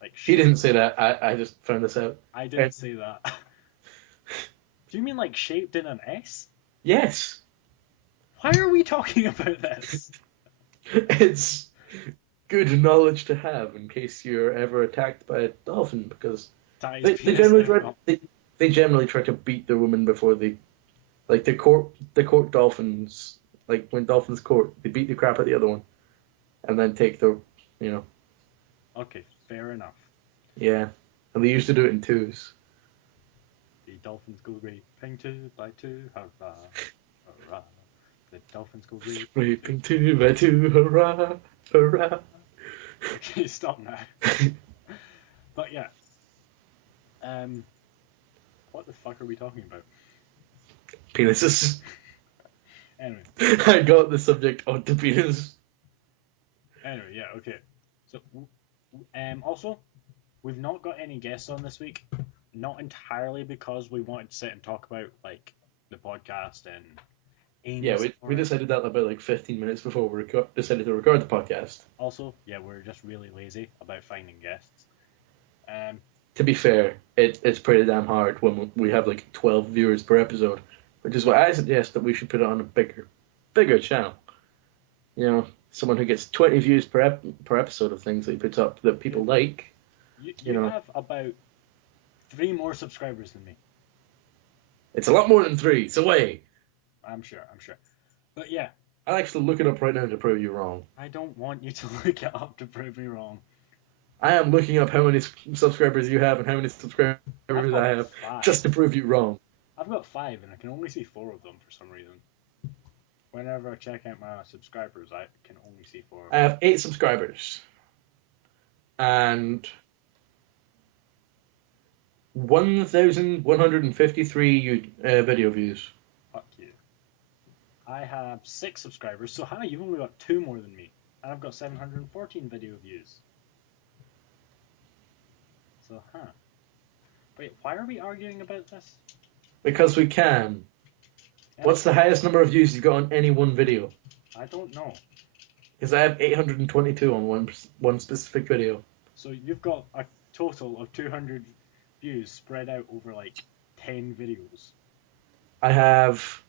like He shape. didn't say that. I just found this out. I And didn't say that. Do you mean like shaped in an S? yes, Why are we talking about this? it's good knowledge to have in case you're ever attacked by a dolphin, because Ties they penis generally now. try they generally try to beat their women before they like the court dolphins, like when dolphins court, they beat the crap out of the other one and then take the you know Okay, fair enough. yeah, and they used to do it in twos. The dolphins go raping two by two, hurrah, hurrah. The dolphins go raping two Raping by two by two, hurrah, hurrah. Okay, stop now. But yeah, um, what the fuck are we talking about? Penises. Anyway, I got the subject onto penis. yeah, okay. So, also, we've not got any guests on this week. Not entirely because we wanted to sit and talk about like the podcast and Yeah, aims we for it. decided that about like 15 minutes before we decided to record the podcast. Also, yeah, we're just really lazy about finding guests. Um, To be fair, it's pretty damn hard when we have like 12 viewers per episode, which is why I suggest that we should put it on a bigger channel. You know, someone who gets 20 views per episode of things that he puts up that people you, like. You you know, have about 3 more subscribers than me. it's a lot more than three. So wait, I'm sure. I'm sure. But yeah, I'll actually look it up right now to prove you wrong. I don't want you to look it up to prove me wrong. I am looking up how many subscribers you have and how many subscribers I've I got have five. just to prove you wrong. I've got 5, and I can only see 4 of them for some reason. Whenever I check out my subscribers, I can only see 4 of I them. have 8 subscribers and 1,153 video views. Fuck you. I have 6 subscribers, so hi, you've only got 2 more than me. And I've got 714 video views. So, huh. Wait, why are we arguing about this? Because we can. Yeah, What's the highest number of views you've got on any one video? I don't know. Because I have 822 on one specific video. So you've got a total of 200 views spread out over like 10 videos. I have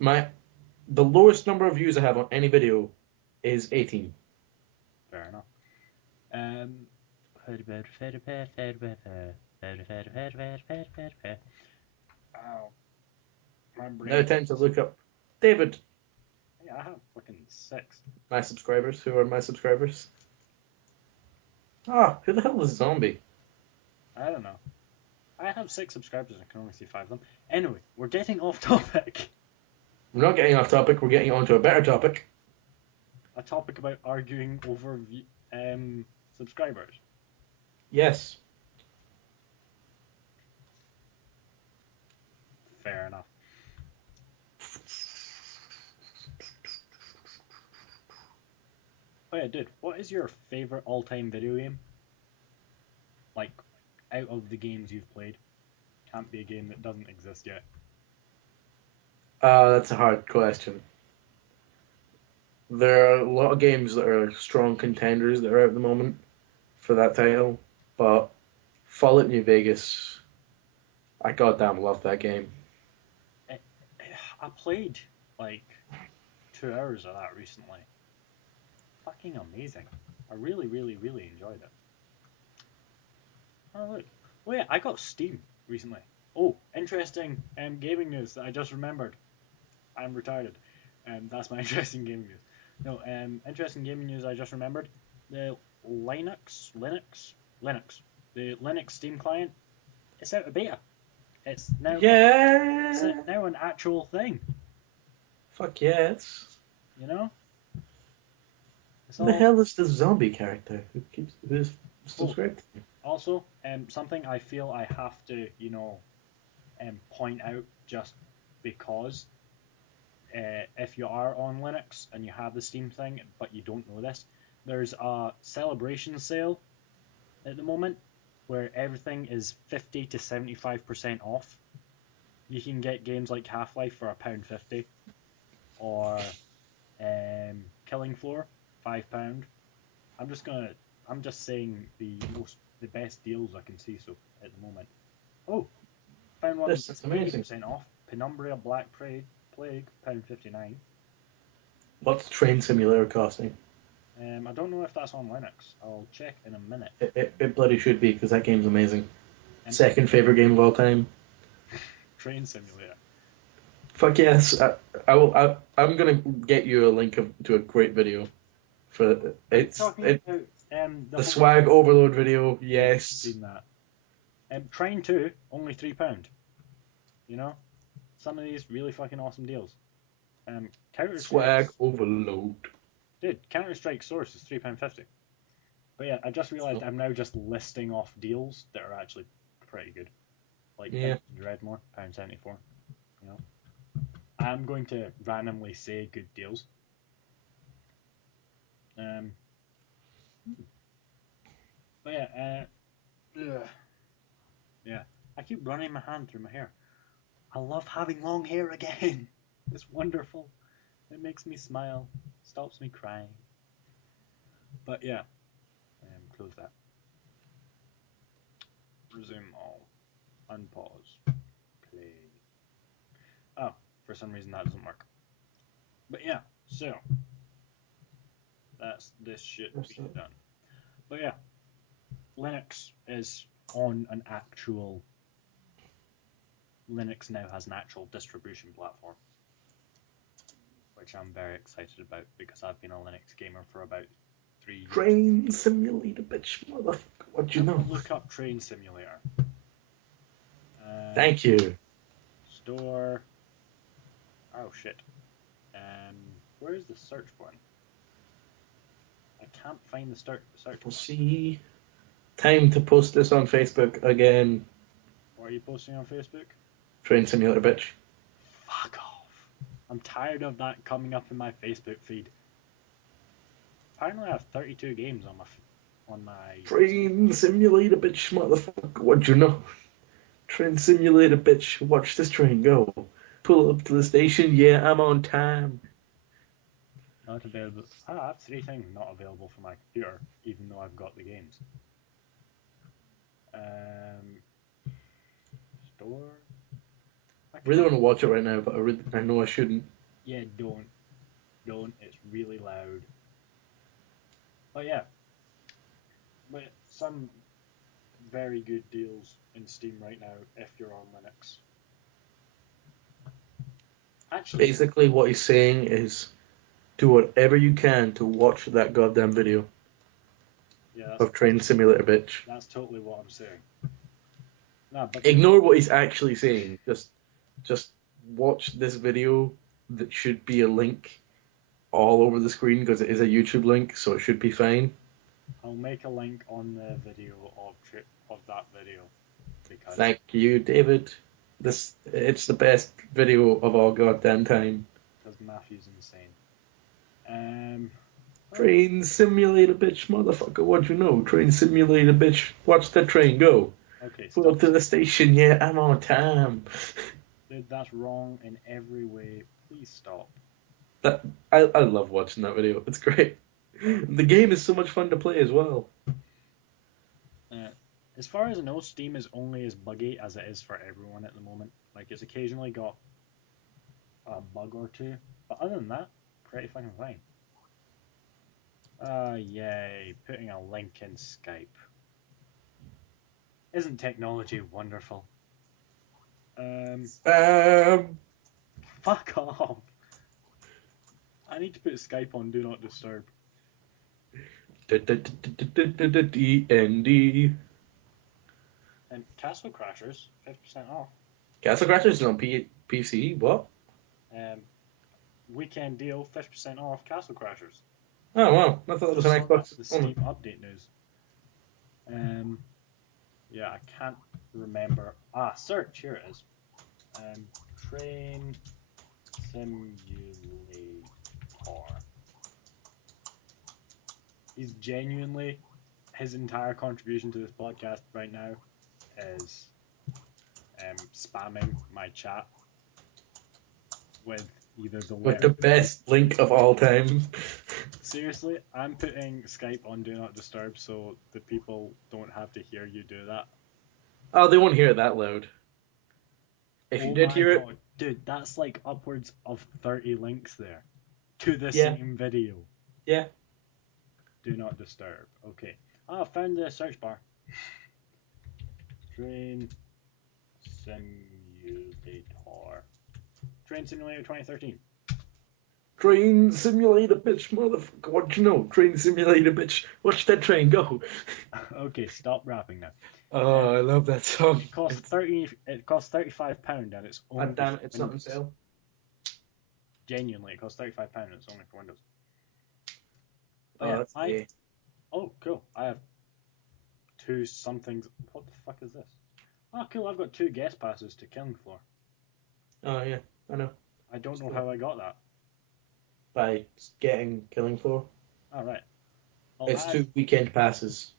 the lowest number of views I have on any video is 18. Fair enough. Um, oh, my Now brain time to hurts. look up David, Yeah, I have fucking 6. my subscribers. Who are my subscribers? Ah, who the hell is Zombie? I don't know. I have 6 subscribers and I can only see 5 of them. Anyway, we're getting off topic. We're not getting off topic. We're getting onto a better topic. A topic about arguing over subscribers. Yes. Fair enough. Oh yeah, dude, what is your favorite all-time video game? Like, out of the games you've played. Can't be a game that doesn't exist yet. That's a hard question. There are a lot of games that are strong contenders that are out at the moment for that title, but Fallout New Vegas, I goddamn love that game. I, I played like 2 hours of that recently. Fucking amazing. I really, really, really enjoyed it. Oh look. Oh yeah, I got Steam recently. Oh, interesting gaming news that I just remembered. I'm retarded. That's my interesting gaming news. No, interesting gaming news I just remembered. The Linux. The Linux Steam client. It's out of beta. It's now Yeah. now an actual thing. Fuck yes. You know. It's Who the all. hell is this zombie character who's Oh, subscribed to me? also, something I feel I have to, point out just because if you are on Linux and you have the Steam thing, but you don't know this, there's a celebration sale at the moment where everything is 50 to 75% off. You can get games like Half-Life for £1.50 or Killing Floor £5. I'm just saying the best deals I can see so at the moment. Oh, found one That's amazing. 80% off. Penumbra Black Plague £1.59. What's Train Simulator costing? I don't know if that's on Linux. I'll check in a minute. It bloody should be, because that game's amazing. And Second favorite game of all time. Train Simulator. Fuck yes. I'm gonna get you a link to a great video for Talking about the swag overload video. Yes. Seen that. Train 2 only £3. You know, some of these really fucking awesome deals. Counter Swag overload. Dude, Counter Strike Source is £3.50. But yeah, I just realised I'm now just listing off deals that are actually pretty good. Like Dreadmore, £1.74. You know, I'm going to randomly say good deals. But yeah, I keep running my hand through my hair. I love having long hair again. It's wonderful. It makes me smile, stops me crying. But yeah, close that. Resume all. Unpause. Play. Oh, for some reason that doesn't work. But yeah, so that's this shit being done. But yeah, Linux is on an actual. Linux now has an actual distribution platform, which I'm very excited about because I've been a Linux gamer for about 3 years. Train Simulator, bitch, motherfucker. What you know? Look up Train Simulator. Thank you. Store. Oh shit. Where is the search button? I can't find the search button. See. Time to post this on Facebook again. What are you posting on Facebook? Train Simulator, bitch. Fuck off. I'm tired of that coming up in my Facebook feed. Apparently I have 32 games on my Train Simulator, bitch, motherfucker. What you know? Train Simulator, bitch. Watch this train go. Pull up to the station. Yeah, I'm on time. Not available. I have 3 things not available for my computer, even though I've got the games. Store. I really want to watch it right now, but I know I shouldn't. Yeah, don't. It's really loud. But yeah. But some very good deals in Steam right now if you're on Linux. Actually, Basically, what he's saying is do whatever you can to watch that goddamn video of Train Simulator, bitch. That's totally what I'm saying. Nah, but Ignore what he's actually saying. Just watch this video that should be a link all over the screen because it is a YouTube link, so it should be fine. I'll make a link on the video of that video. Because Thank you, David. It's the best video of all goddamn time. Because Matthew's insane. Train Simulator, bitch, motherfucker. What you know? Train Simulator, bitch. Watch the train go. Okay, Pull up to the station. Yeah, I'm on time. Dude, that's wrong in every way. Please stop. I love watching that video. It's great. The game is so much fun to play as well. As far as I know, Steam is only as buggy as it is for everyone at the moment. Like, it's occasionally got a bug or two, but other than that, pretty fucking fine. Yay, putting a link in Skype. Isn't technology wonderful? Fuck off. I need to put Skype on Do Not Disturb. D&D. And Castle Crashers, 50% off. Castle Crashers is on PC? What? Weekend deal, 50% off Castle Crashers. Oh, wow. I thought it was an Xbox. The Steam update news. Yeah, I can't remember. Search, here it is. Train simulator. He's genuinely, his entire contribution to this podcast right now is spamming my chat with either the With the letter. best link of all time. Seriously, I'm putting Skype on Do Not Disturb so the people don't have to hear you do that. Oh, they won't hear it that loud. If you did hear it, Dude, that's like upwards of 30 links there to the Yeah. same video. Yeah. Do Not Disturb. Okay. Oh, I found the search bar. Train Simulator. Train Simulator 2013. Train simulator, bitch, motherfucker. What you know? Train simulator, bitch. Watch that train go. Okay, stop rapping now. Oh, I love that song. It costs £35 and it's only God damn it, for it's not on Windows. sale. Genuinely, it costs £35 and it's only for Windows. But Oh, yeah, that's gay. Oh, cool. I have two somethings. What the fuck is this? Oh, cool. I've got 2 guest passes to Killing Floor. Oh, yeah, I know. I don't know how I got that. By getting Killing Floor. All right. It's 2 weekend passes.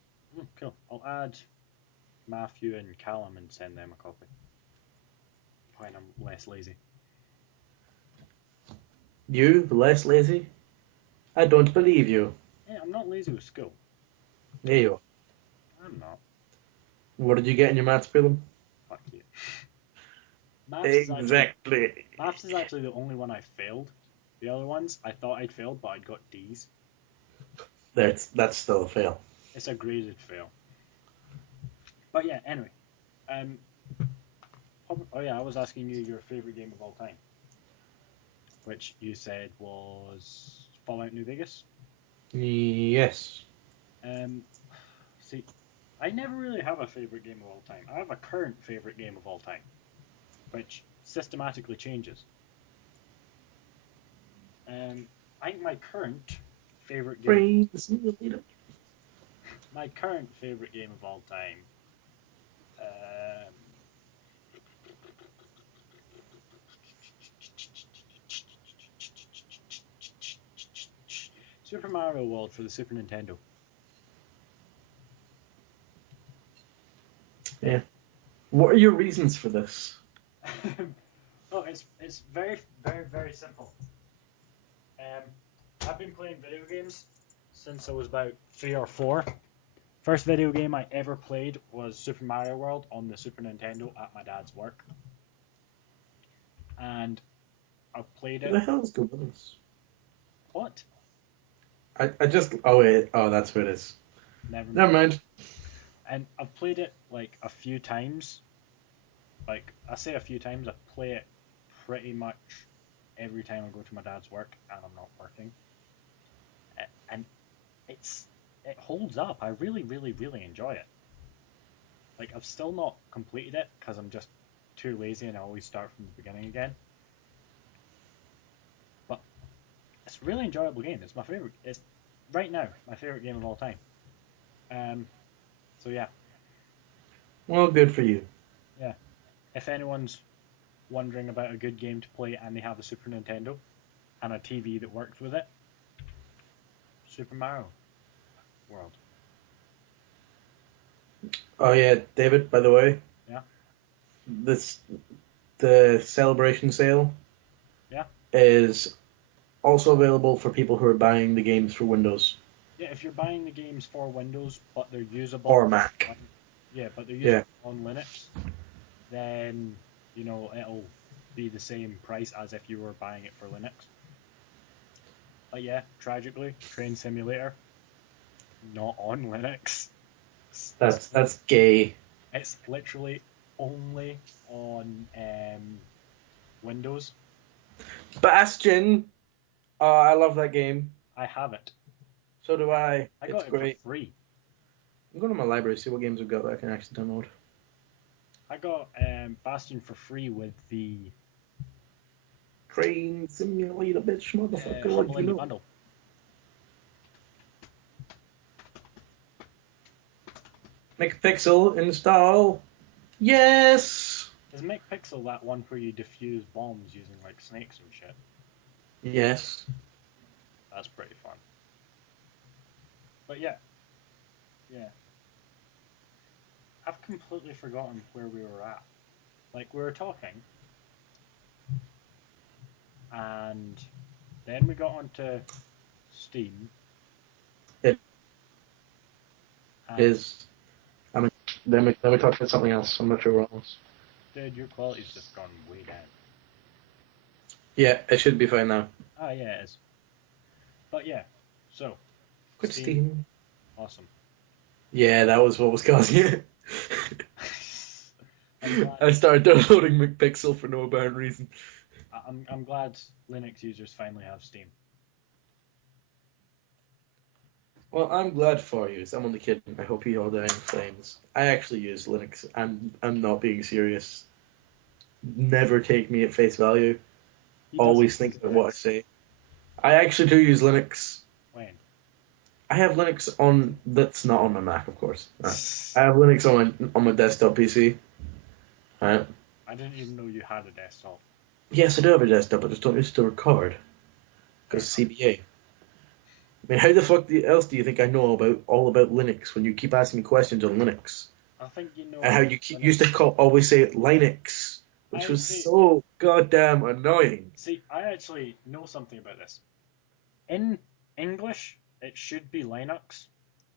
Cool. I'll add Matthew and Callum and send them a copy. When I'm less lazy. You, less lazy? I don't believe you. Yeah, I'm not lazy with school. There you are. I'm not. What did you get in your maths prelim? Fuck you. Exactly. Maths is actually the only one I failed. The other ones, I thought I'd failed, but I'd got D's. That's still a fail. It's a graded fail. But yeah, anyway. Oh yeah, I was asking you your favorite game of all time, which you said was Fallout New Vegas. Yes. See, I never really have a favorite game of all time. I have a current favorite game of all time, which systematically changes. I think my current favorite game. My current favorite game of all time. Super Mario World for the Super Nintendo. Yeah. What are your reasons for this? Oh, it's very very very simple. I've been playing video games since I was about 3 or 4. First video game I ever played was Super Mario World on the Super Nintendo at my dad's work, and I've played Who it. the hell is Gorillas? What? I just. Oh, wait. Oh, that's who it is. Never mind. And I've played it like a few times. Like, I say a few times, I play it pretty much every time I go to my dad's work and I'm not working. And it holds up. I really, really, really enjoy it. Like, I've still not completed it because I'm just too lazy and I always start from the beginning again. But it's a really enjoyable game. It's my favorite. It's right now my favorite game of all time. So yeah. Well, good for you. Yeah. If anyone's wondering about a good game to play and they have a Super Nintendo and a TV that works with it, Super Mario World. Oh yeah, David. By the way. Yeah. The celebration sale. Yeah. Is also available for people who are buying the games for Windows. Yeah, if you're buying the games for Windows but they're usable Or Mac. but they're usable on Linux, then it'll be the same price as if you were buying it for Linux. But yeah, tragically, Train Simulator not on Linux. That's gay. It's literally only on Windows. Bastion. Oh, I love that game. I have it. So do I. I It's got it great. for free. I'm going to my library see what games I've got that I can actually download. I got Bastion for free with the Train Simulator, bitch, motherfucker. What Humble do you Indie know? Bundle. Make a pixel install. Yes. Is McPixel that one where you defuse bombs using like snakes and shit? Yes. That's pretty fun. But yeah. I've completely forgotten where we were at. Like, we were talking, and then we got onto Steam. It And is. I mean, then we talk about something else. I'm not sure what else. dude, your quality's just gone way down. Yeah, it should be fine now. Ah, yeah, it is. But yeah, so Quit Steam, Steam. awesome. Yeah, that was what was causing it. I'm glad. I started downloading McPixel for no apparent reason. I'm glad Linux users finally have Steam. Well, I'm glad for you. I'm only kidding. I hope you all die in flames. I actually use Linux. I'm not being serious. Never take me at face value. He doesn't Always think use about what I Linux. say. I actually do use Linux. When? I have Linux on that's not on my Mac, of course. I have Linux on my desktop PC. Right? I didn't even know you had a desktop. Yes, I do have a desktop, but I just don't use it to record Fair because enough. CBA. I mean, how the fuck else do you think I know about all about Linux when you keep asking me questions on Linux? I think you know And how about you used to Linux. always say Linux, which I was see. so goddamn annoying. See, I actually know something about this. In English, it should be Linux,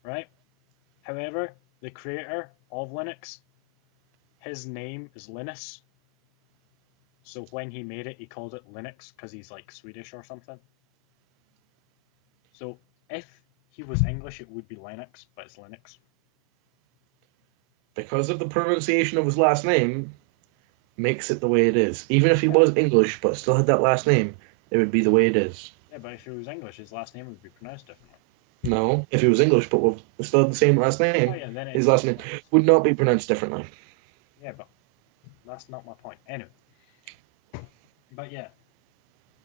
right? However, the creator of Linux, his name is Linus. So when he made it, he called it Linux because he's like Swedish or something. So if he was English, it would be Linux, but it's Linux. Because of the pronunciation of his last name, makes it the way it is. Even if he was English but still had that last name, it would be the way it is. Yeah, but if he was English, his last name would be pronounced differently. No, if he was English but still had the same last Oh name, yeah, then his it'd last be name Linux. would not be pronounced differently. Yeah, but that's not my point. Anyway, but yeah,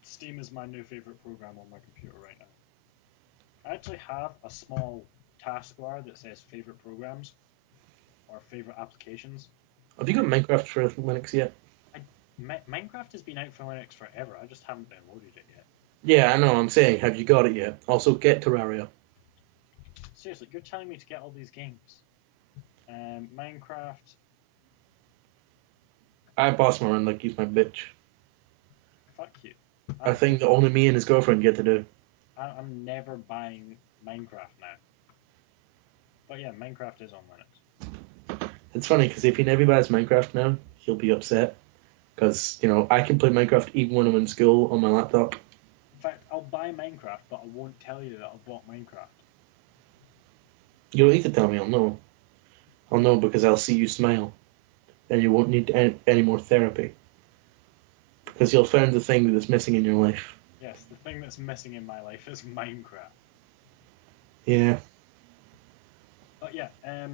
Steam is my new favorite program on my computer right now. I actually have a small taskbar that says favorite programs or favorite applications. Have you got Minecraft for Linux yet? Minecraft has been out for Linux forever. I just haven't downloaded it yet. Yeah, I know. I'm saying, have you got it yet? Also, get Terraria. Seriously, you're telling me to get all these games? Minecraft. I boss him around like he's my bitch. Fuck you. A I, thing that only me and his girlfriend get to do. I'm never buying Minecraft now. But yeah, Minecraft is on Linux. It's funny because if he never buys Minecraft now, he'll be upset. Because, I can play Minecraft even when I'm in school on my laptop. In fact, I'll buy Minecraft, but I won't tell you that I bought Minecraft. You don't need to tell me, I'll know. I'll know because I'll see you smile. And you won't need any more therapy. Because you'll find the thing that is missing in your life. Yes, the thing that's missing in my life is Minecraft. Yeah, But yeah, it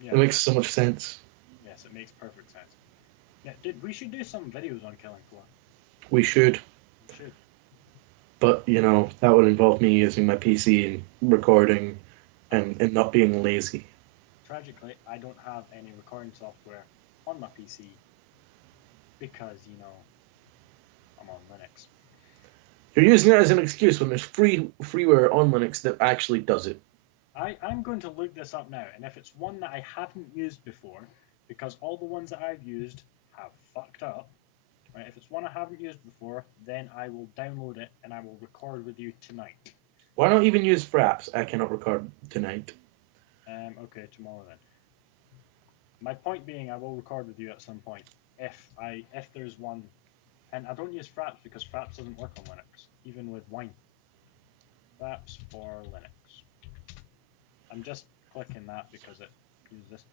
yeah, makes so much sense. yes, it makes perfect sense. Yeah, dude, we should do some videos on Killing Floor. We should. We should. But, that would involve me using my PC and recording and not being lazy. Tragically, I don't have any recording software on my PC because, I'm on Linux. You're using that as an excuse when there's freeware on Linux that actually does it. I'm going to look this up now, and if it's one that I haven't used before, because all the ones that I've used have fucked up, right? If it's one I haven't used before, then I will download it and I will record with you tonight. Why not even use Fraps? I cannot record tonight. Okay, tomorrow then. My point being, I will record with you at some point if there's one, and I don't use Fraps because Fraps doesn't work on Linux, even with Wine. Fraps for Linux. I'm just clicking that because it uses this.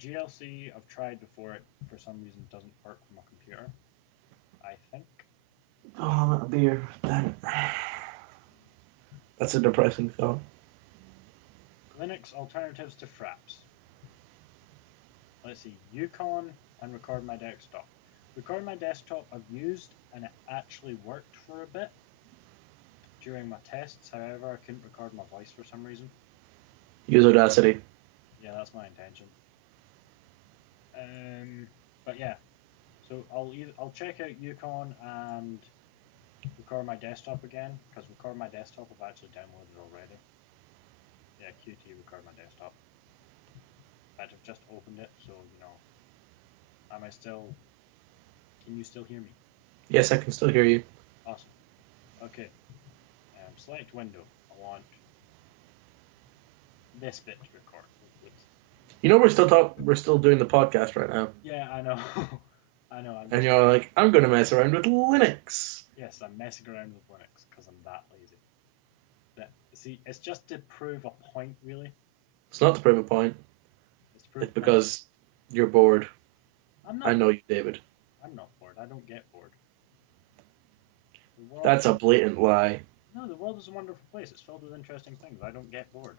GLC I've tried before, it for some reason doesn't work with my computer. I think. Oh, I'm out of beer. Damn it. That's a depressing thought. Linux alternatives to Fraps. Let's see, Yukon and record my desktop. Record my desktop I've used and it actually worked for a bit during my tests. However, I couldn't record my voice for some reason. Use Audacity. Yeah, that's my intention. But yeah, so I'll check out Yukon and record my desktop again, because record my desktop I've actually downloaded already. Yeah, QT record my desktop. I've just opened it, so am I still? Can you still hear me? Yes, I can still hear you. Awesome. Okay. Select window. I want this bit to record. You know we're still doing the podcast right now. Yeah, I know. I know. And you're like, I'm going to mess around with Linux. Yes, I'm messing around with Linux because I'm that lazy. See, it's just to prove a point, really. It's not to prove a point. It's because you're bored. I'm not. I know you, David. I'm not bored. I don't get bored. That's a blatant lie. No, the world is a wonderful place. It's filled with interesting things. I don't get bored.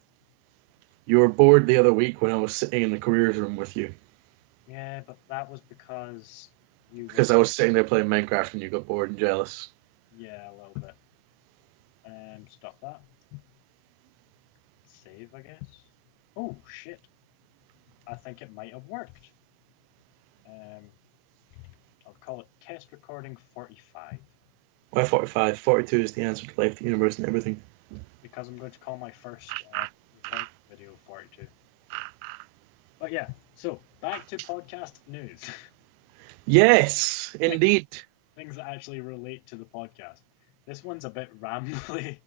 You were bored the other week when I was sitting in the careers room with you. Yeah, but that was because you. Because I was sitting there playing Minecraft and you got bored and jealous. Yeah, a little bit. Stop that. Save, I guess. Oh shit! I think it might have worked. Um, I'll call it test recording 45. Why 45? 42 is the answer to life, the universe, and everything. Because I'm going to call my first video 42. But yeah, so back to podcast news. Yes, indeed. Things that actually relate to the podcast. This one's a bit rambly.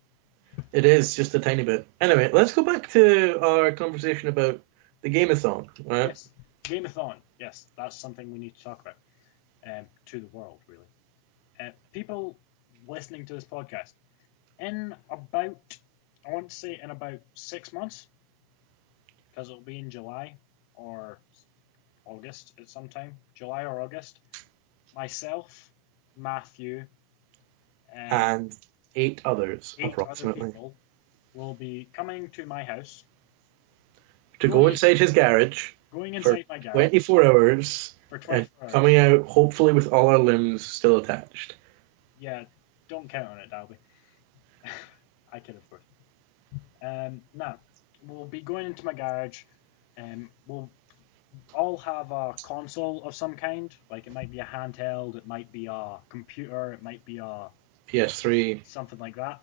It is, just a tiny bit. Anyway, let's go back to our conversation about the Gameathon, right? Yes, Gameathon. Yes, that's something we need to talk about. To the world, really. People listening to this podcast, in about, I want to say in about 6 months, because it'll be in July or August at some time, July or August, myself, Matthew, And 8 others, 8 other approximately. people will be coming to my house, To go inside his garage going for inside my garage 24 hours for and 24 hours. coming out, hopefully, with all our limbs still attached. Yeah, don't count on it, Dalby. I kid, of course. Now, we'll be going into my garage, and we'll all have a console of some kind. Like, it might be a handheld, it might be a computer, it might be a PS3, something like that.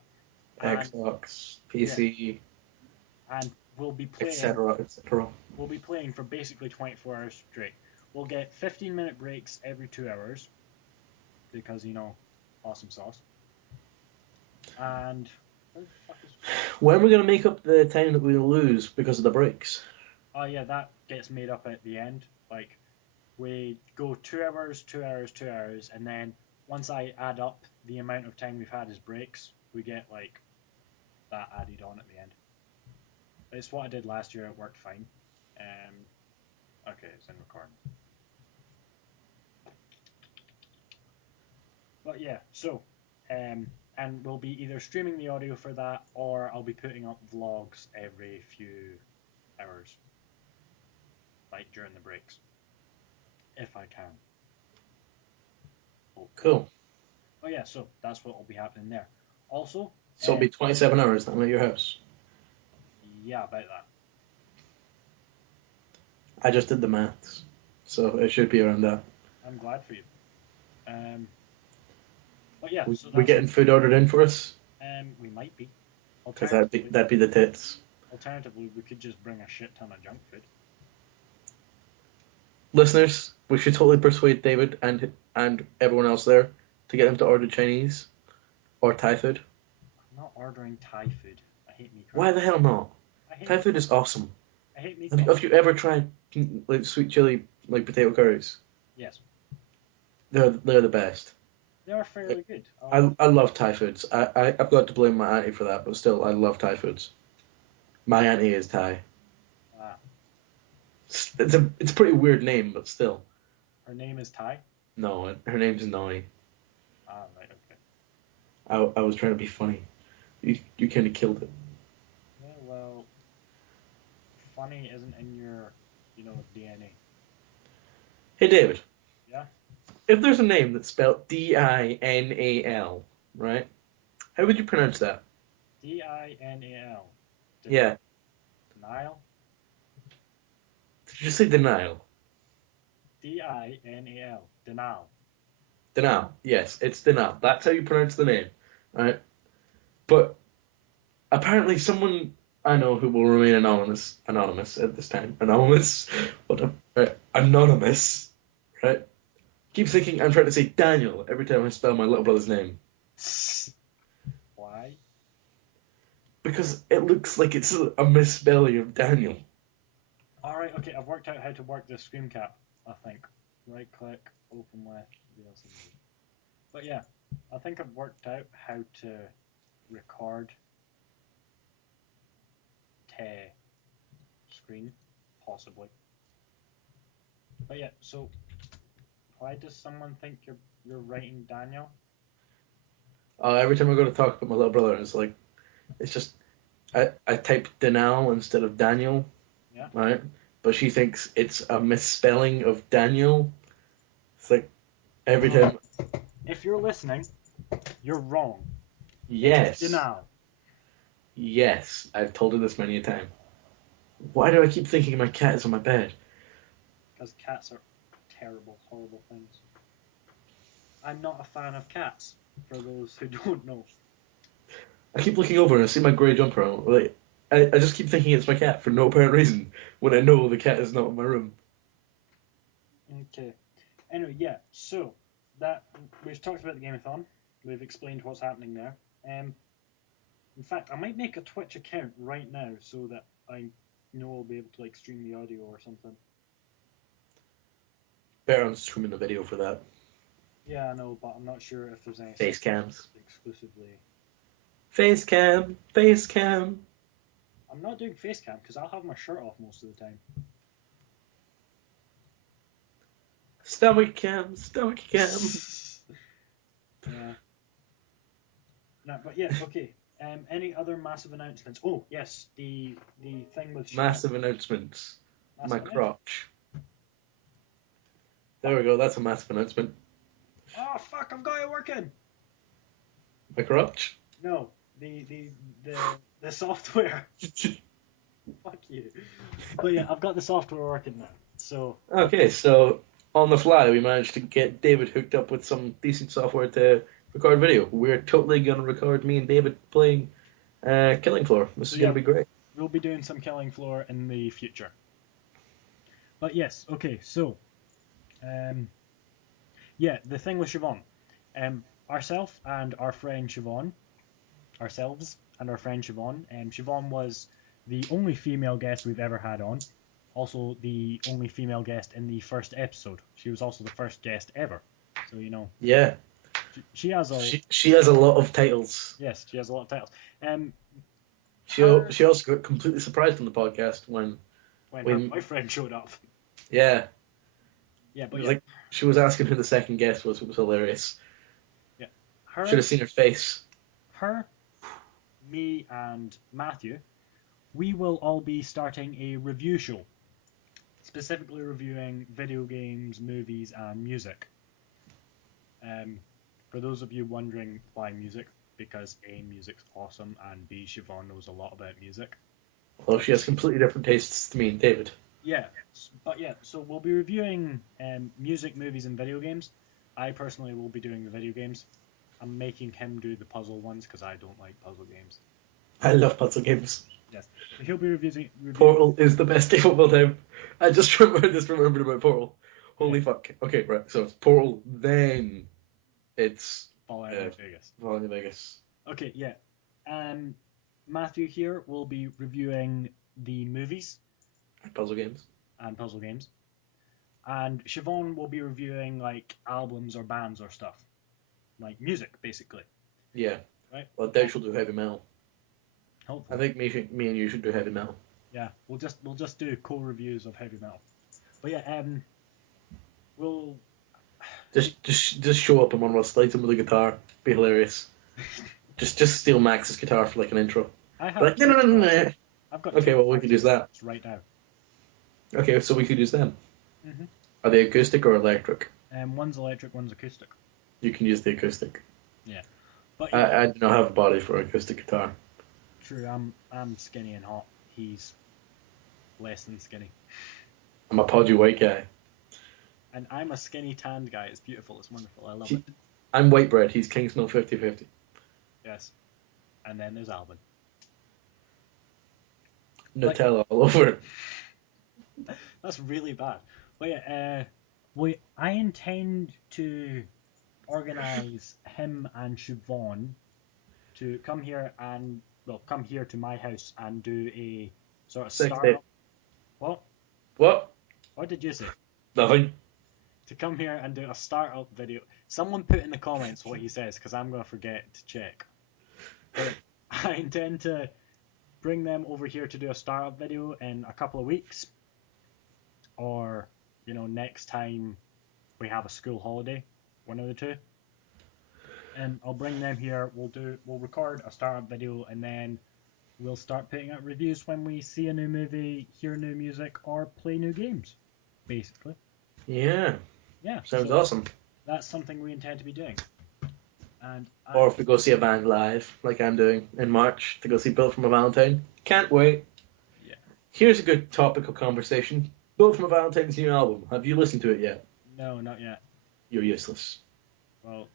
And Xbox, PC, and we'll be playing, etc., etc. we'll be playing for basically 24 hours straight. We'll get 15-minute breaks every 2 hours because awesome sauce. And where the fuck is? When are we going to make up the time that we lose because of the breaks? Oh yeah, that gets made up at the end. Like, we go 2 hours, 2 hours, 2 hours, and then once I add up the amount of time we've had as breaks, we get like that added on at the end. It's what I did last year. It worked fine. Okay, it's in recording. But yeah, so and we'll be either streaming the audio for that, or I'll be putting up vlogs every few hours, like during the breaks, if I can. Cool. Oh yeah, so that's what will be happening there. Also, So it'll be 27 hours that I'm at your house. yeah, about that. I just did the maths, so it should be around that. I'm glad for you. But yeah, so We getting food ordered in for us? we might be. Because that'd be the tits. Alternatively, we could just bring a shit ton of junk food. Listeners, we should totally persuade David and everyone else there to get them to order Chinese or Thai food. I'm not ordering Thai food. I hate meat. Why the hell not? I hate Thai meat. food is awesome. I hate meat. Have you ever tried like sweet chili like potato curries? Yes. They're the best. They are fairly good. I love Thai foods. I've got to blame my auntie for that, but still I love Thai foods. My auntie is Thai. Ah, It's a pretty weird name, but still. her name is Thai. No, her name's Noi. Ah, right, okay. I was trying to be funny. You kind of killed it. Yeah, well, funny isn't in your, DNA. Hey David, Yeah. if there's a name that's spelled Dinal, right? How would you pronounce that? Dinal. Yeah. Denial. Did you say denial? Dinal. Dinal. Dinal. Yes, it's Dinal. That's how you pronounce the name, right? But apparently, someone I know who will remain anonymous at this time, anonymous, anonymous, right? Keeps thinking I'm trying to say Daniel every time I spell my little brother's name Why? because it looks like it's a misspelling of Daniel. Alright, okay, I've worked out how to work the screen cap, I think. Right click, open with VLC. But yeah, I think I've worked out how to record to screen, possibly. But yeah, so why does someone think you're writing Daniel? Every time I go to talk about my little brother, it's just I type Daniel instead of Daniel, Yeah. right? But she thinks it's a misspelling of Daniel. It's like every time. If you're listening, you're wrong. Yes. Denial. Yes, I've told her this many a time. Why do I keep thinking my cat is on my bed? Because cats are terrible, horrible things. I'm not a fan of cats, for those who don't know. I keep looking over and I see my grey jumper on. Like, I just keep thinking it's my cat for no apparent reason when I know the cat is not in my room. Okay. Anyway, yeah, so that we've talked about the Gameathon. We've explained what's happening there. In fact, I might make a Twitch account right now so that I know I'll be able to stream the audio or something. Better I'm streaming the video for that. Yeah, I know, but I'm not sure if there's any Face cams. exclusively. Face cam. Face cam. I'm not doing face cam because I'll have my shirt off most of the time. Stomach cam. Stomach cam. Yeah. No, but yeah, okay. Any other massive announcements? Oh, yes, the thing with Massive announcements. My announcement. crotch. There we go. That's a massive announcement. Oh fuck! I've got it working. My crotch. No, the software. Fuck you. But yeah, I've got the software working now. So Okay, so on the fly, we managed to get David hooked up with some decent software to record video. We're totally gonna record me and David playing Killing Floor. This is gonna be great. we'll be doing some Killing Floor in the future. But yes, okay. So, yeah, the thing with Siobhan, ourselves and our friend Siobhan, ourselves and our friend Siobhan. Siobhan was the only female guest we've ever had on. Also, the only female guest in the first episode. She was also the first guest ever. So Yeah, she has she has a lot of titles. Yes, she has a lot of titles. She also got completely surprised on the podcast when her boyfriend showed up. Yeah. Yeah, but like she was asking who the second guest was. It was hilarious. Yeah, Should have seen her face. Her, me, and Matthew, we will all be starting a review show, specifically reviewing video games, movies, and music. For those of you wondering why music, because A, music's awesome, and B, Siobhan knows a lot about music. Although she has completely different tastes to me and David. Yeah, but yeah, so we'll be reviewing music, movies, and video games. I personally will be doing the video games. I'm making him do the puzzle ones because I don't like puzzle games. I love puzzle games. Yes, so he'll be reviewing. Portal is the best game of all time. I just remembered about Portal. Holy fuck. Okay, right. So it's Portal, then it's Fallout New Vegas. Fallout New Vegas. Okay, yeah. Matthew here will be reviewing the movies Puzzle games. and puzzle games, and Siobhan will be reviewing albums or bands or stuff, like music basically. Yeah. Right. Well, Dave will do heavy metal. Hopefully. I think me and you should do heavy metal. Yeah, we'll just do co-reviews of heavy metal. But yeah, we'll just show up in one of us, light him with a guitar, be hilarious. just steal Max's guitar for an intro. I have But no. I've got okay, well we could use that right now. Okay, so we could use them. Mm-hmm. Are they acoustic or electric? One's electric, one's acoustic. You can use the acoustic. Yeah, but I do not have a body for an acoustic guitar. True, I'm skinny and hot. He's less than skinny. I'm a podgy white guy. And I'm a skinny tanned guy. It's beautiful. It's wonderful. I love it. I'm white bread. He's Kingsmill 50-50. Yes. And then there's Alvin. Nutella all over it. That's really bad. But yeah, I intend to organise him and Siobhan to come here to my house and do a sort of Sex startup. tape. What? What? What did you say? Nothing. To come here and do a startup video. Someone put in the comments what he says, because I'm going to forget to check. But I intend to bring them over here to do a startup video in a couple of weeks. Or, next time we have a school holiday. One of the two. And I'll bring them here. We'll record a startup video, and then we'll start putting out reviews when we see a new movie, hear new music, or play new games, basically. Yeah. Yeah. Sounds so awesome. That's something we intend to be doing. And Or if we go see a band live, like I'm doing in March, to go see Built From a Valentine. Can't wait. Yeah. Here's a good topical conversation. Built From a Valentine's new album. Have you listened to it yet? No, not yet. You're useless. Well,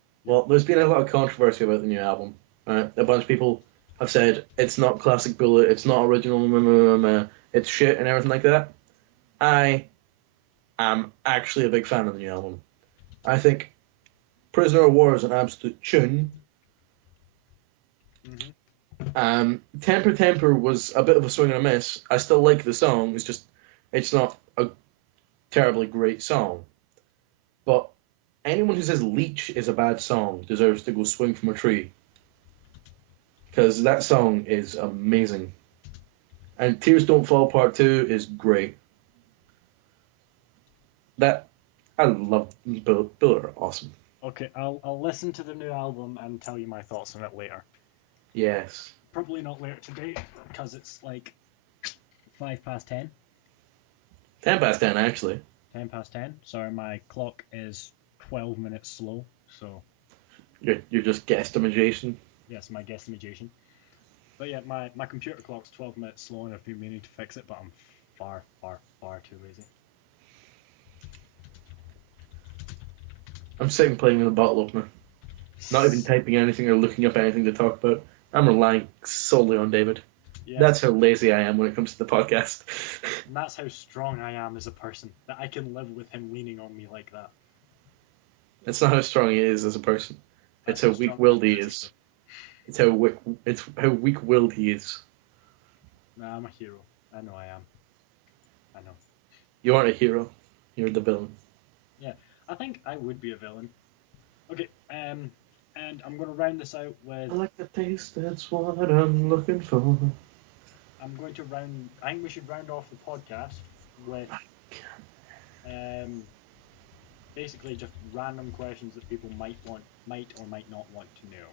There's been a lot of controversy about the new album. Right? A bunch of people have said it's not classic Bullet, it's not original, it's shit and everything like that. I am actually a big fan of the new album. I think Prisoner of War is an absolute tune. Temper Temper was a bit of a swing and a miss. I still like the song. It's not a terribly great song. But anyone who says Leech is a bad song deserves to go swing from a tree. Because that song is amazing. And Tears Don't Fall Part 2 is great. I love Bill are awesome. Okay, I'll listen to the new album and tell you my thoughts on it later. Yes. Probably not later today, because it's like 10:05. 10 past 10, actually. 10:10. Sorry, my clock is 12 minutes slow, so... You're just guesstimation. Yes, my guesstimation. But yeah, my computer clock's 12 minutes slow, and I've been meaning to fix it, but I'm far, far, far too lazy. I'm sitting playing with a bottle opener. Not even typing anything or looking up anything to talk about. I'm relying solely on David. Yes. That's how lazy I am when it comes to the podcast. And that's how strong I am as a person, that I can live with him leaning on me like that. It's not how strong he is as a person. It's how weak-willed he is. It's how weak-willed he is. Nah, I'm a hero. I know I am. I know. You aren't a hero. You're the villain. Yeah, I think I would be a villain. Okay, and I'm going to round this out with... I like the taste, that's what I'm looking for. I think we should round off the podcast with basically just random questions that people might or might not want to know.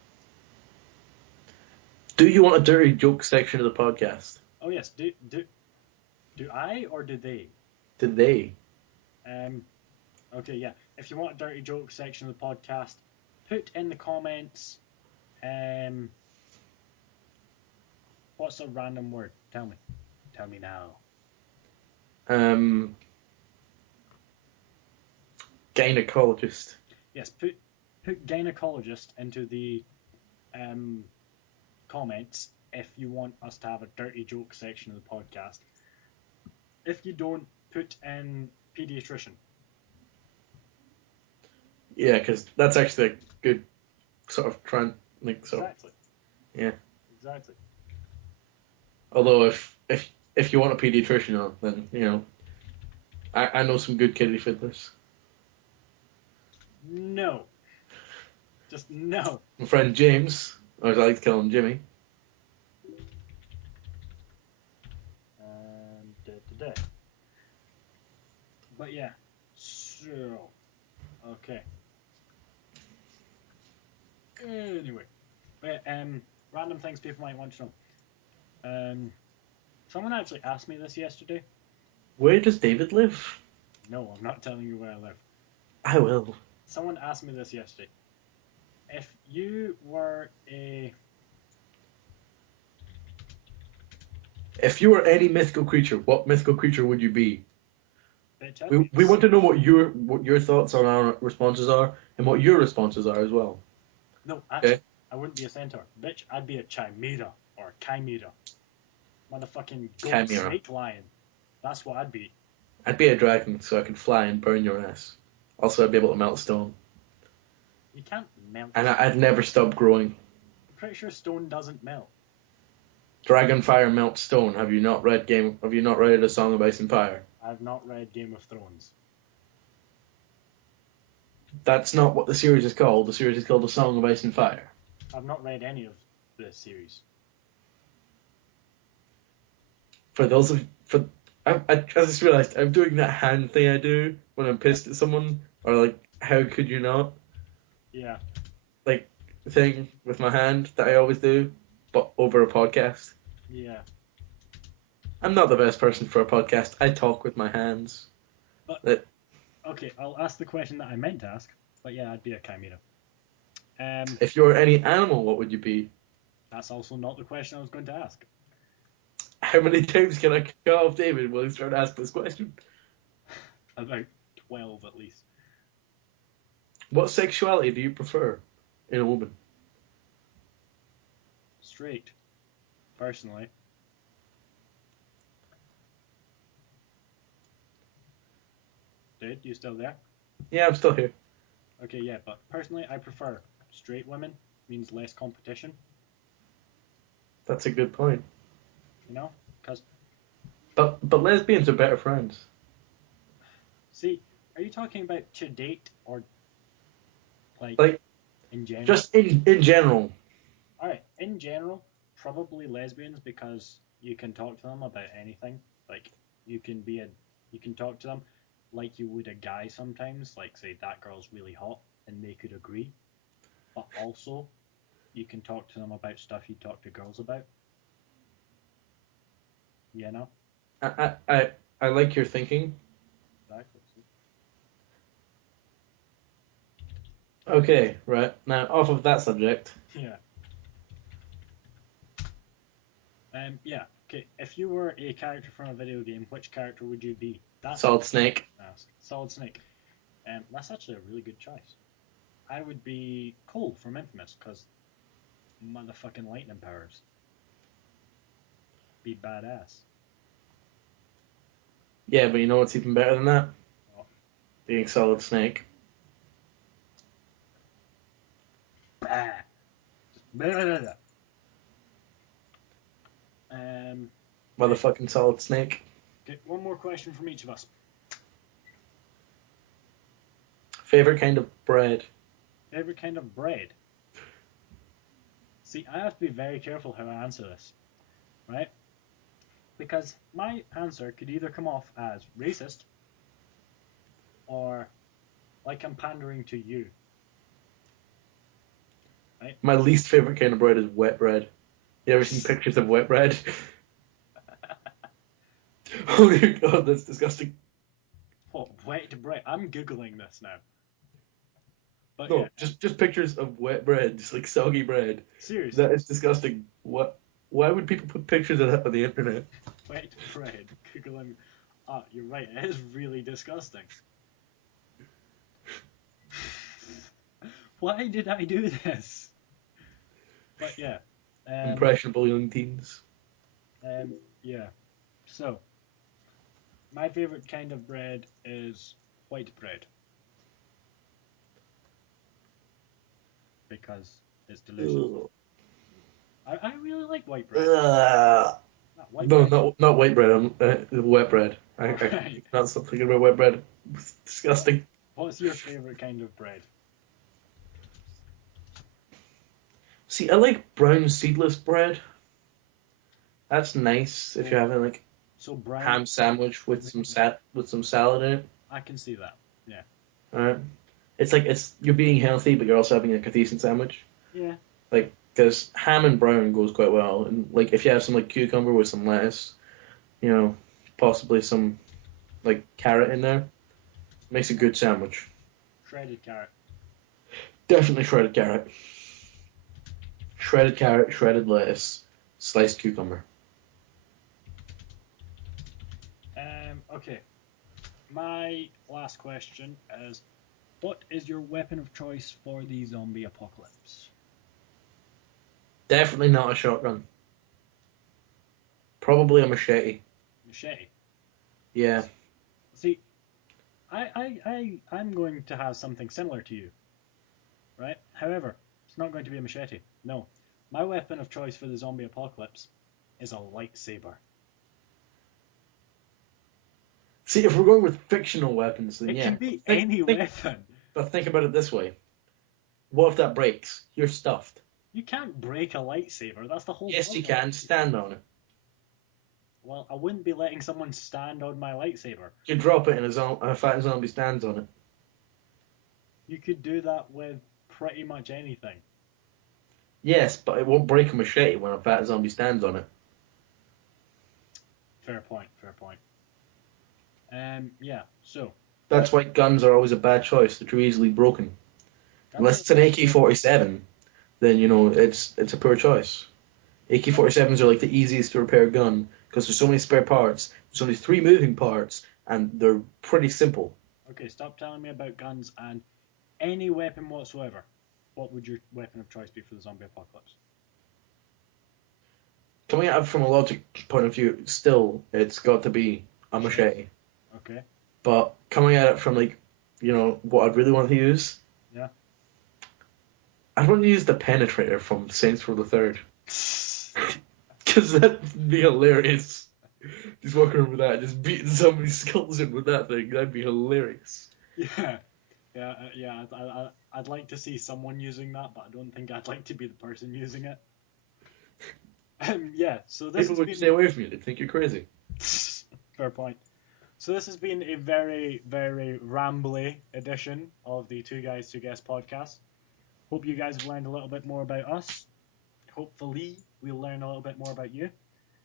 Do you want a dirty joke section of the podcast? Oh yes, do I or do they? Do they? Okay, yeah. If you want a dirty joke section of the podcast, put in the comments. What's a random word? Tell me. Tell me now. Gynecologist. Yes, put gynecologist into the comments if you want us to have a dirty joke section of the podcast. If you don't, put in pediatrician. Yeah, because that's actually a good sort of Exactly. Yeah. Exactly. Although if you want a pediatrician, then I know some good kiddie fiddlers. No. Just no. My friend James, or as I like to call him, Jimmy. But yeah, so okay. Anyway, random things people might want to know. Someone actually asked me this yesterday. Where does David live? No, I'm not telling you where I live. I will. Someone asked me this yesterday. If you were any mythical creature, what mythical creature would you be? Bitch, Bitch, I'd be We want to know what your thoughts on our responses are and what your responses are as well. No, actually, Okay. I wouldn't be a centaur. Bitch, I'd be a chimera or a chimera. Motherfucking gold Chimera. snake lion. That's what I'd be. I'd be a dragon so I could fly and burn your ass. Also, I'd be able to melt stone. You can't melt. And I'd never stop growing. I'm pretty sure stone doesn't melt. Dragon fire melts stone. Have you not read A Song of Ice and Fire? I've not read Game of Thrones. That's not what the series is called. The series is called A Song of Ice and Fire. I've not read any of the series. For those of I just realized I'm doing that hand thing I do when I'm pissed at someone, or like, how could you not? Yeah. Like, thing with my hand that I always do, but over a podcast. Yeah. I'm not the best person for a podcast. I talk with my hands. But okay, I'll ask the question that I meant to ask. But yeah, I'd be a chimera. If you were any animal, what would you be? That's also not the question I was going to ask. How many times can I cut off David while he's trying to ask this question? About 12 at least. What sexuality do you prefer in a woman? Straight. Personally. Dude, you still there? Yeah, I'm still here. Okay, yeah, but personally I prefer straight women. Means less competition. That's a good point. You know? Because, But lesbians are better friends. see, are you talking about to date or like Like, in general? just in general. Alright, in general, probably lesbians because you can talk to them about anything. Like you can talk to them like you would a guy sometimes, like say that girl's really hot and they could agree. But also you can talk to them about stuff you talk to girls about. You know? I like your thinking. Exactly. Okay, right. Now, off of that subject, Yeah. Yeah. Okay. If you were a character from a video game, which character would you be? That's Solid Snake. Solid Snake. That's actually a really good choice. I would be Cole from Infamous because motherfucking lightning powers. Be badass. Yeah, but you know what's even better than that? Oh. Being Solid Snake. Bah. Blah, blah, blah. Um. Motherfucking Solid Snake. Okay. One more question from each of us. Favorite kind of bread? Favorite kind of bread. See, I have to be very careful how I answer this, right? Because my answer could either come off as racist or like I'm pandering to you. Right? My least favorite kind of bread is wet bread. You ever seen pictures of wet bread? Oh my god, that's disgusting. What, wet bread? I'm Googling this now. But No, yeah, just pictures of wet bread, just like soggy bread. seriously, That is disgusting. What? Why would people put pictures of that on the internet? wet bread. Googling. Ah, you're right, it is really disgusting. Why did I do this? But yeah, Impressionable young teens. yeah. So, my favorite kind of bread is white bread because it's delicious. Ugh. I really like white bread. Ugh. Not white No, bread. not white bread. Wet bread. I Alright. can't stop thinking about wet bread. It's disgusting. What's your favorite kind of bread? See, I like brown seedless bread. That's nice if you're having like So brown. ham sandwich with some salad in it. I can see that. Yeah. Alright. It's like you're being healthy, but you're also having like a decent sandwich. Yeah. Like, because ham and brown goes quite well, and like if you have some like cucumber with some lettuce, possibly some like carrot in there, makes a good sandwich. Shredded carrot. Definitely shredded carrot. Shredded carrot, shredded lettuce, sliced cucumber. Okay. my last question is, what is your weapon of choice for the zombie apocalypse? Definitely not a shotgun. Probably a machete. Machete. Yeah. See, I'm going to have something similar to you, right? However, it's not going to be a machete. No. My weapon of choice for the zombie apocalypse is a lightsaber. See, if we're going with fictional weapons, then It yeah. can be Think, any think, weapon. but think about it this way. What if that breaks? You're stuffed. You can't break a lightsaber. That's the whole Yes, you point of it. can. Stand on it. Well, I wouldn't be letting someone stand on my lightsaber. You drop it and a fat zombie stands on it. You could do that with pretty much anything. Yes, but it won't break a machete when a fat zombie stands on it. Fair point, fair point. Yeah, so, That's why guns are always a bad choice. They're too easily broken. guns Unless are it's an very easy. AK-47, then it's a poor choice. AK-47s are like the easiest to repair gun because there's so many spare parts. There's only 3 moving parts, and they're pretty simple. Okay, stop telling me about guns and any weapon whatsoever. What would your weapon of choice be for the zombie apocalypse? Coming at it from a logic point of view, still it's got to be a machete. Okay, But coming at it from what I'd really want to use, yeah. I'd want to use the penetrator from Saints Row the Third. Because that'd be hilarious. Just walking around with that, just beating somebody's skulls in with that thing. That'd be hilarious. Yeah, yeah. I'd like to see someone using that, but I don't think I'd like to be the person using it. Yeah, so this People has would been stay away from you. They'd think you're crazy. fair point. So this has been a very, very rambly edition of the Two Guys Two Guests podcast. Hope you guys have learned a little bit more about us. Hopefully, we'll learn a little bit more about you.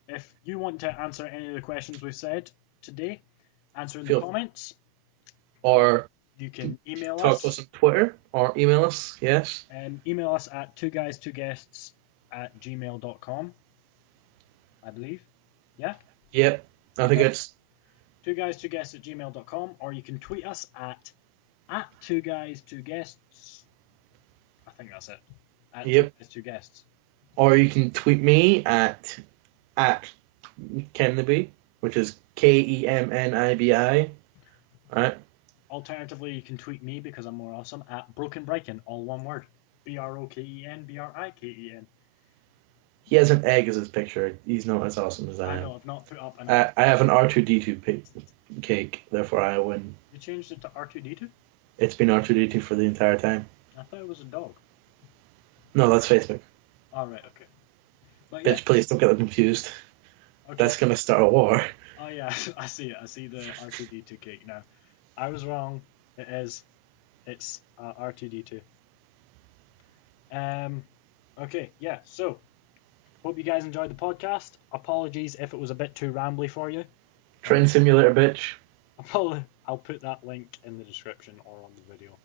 If you want to answer any of the questions we've said today, answer in the Feel comments. or You can email talk to us. us on Twitter or email us. Yes. Email us at twoguystwoguests@gmail.com, I believe. Yeah? Yep. I Two think guys, it's twoguystwoguests@gmail.com, or you can tweet us at twoguystwoguests. I think that's it. At yep. twoguystwoguests. Or you can tweet me at Kemniby, which is KEMNIBI. Right. Alternatively, you can tweet me because I'm more awesome at Broken Briken, all one word. BROKEN. He has an egg as his picture. He's not as awesome as I I am. know, I've not put up an. I have an R2D2 cake, therefore I win. You changed it to R2D2? It's been R2D2 for the entire time. I thought it was a dog. No, that's Facebook. Alright, okay. But yeah, Bitch, please don't get them confused. okay. That's gonna start a war. Oh yeah, I see it. I see the R2D2 cake now. I was wrong. It is. It's R2D2. Okay, yeah, so hope you guys enjoyed the podcast. Apologies if it was a bit too rambly for you. Train simulator, bitch. I'll put that link in the description or on the video.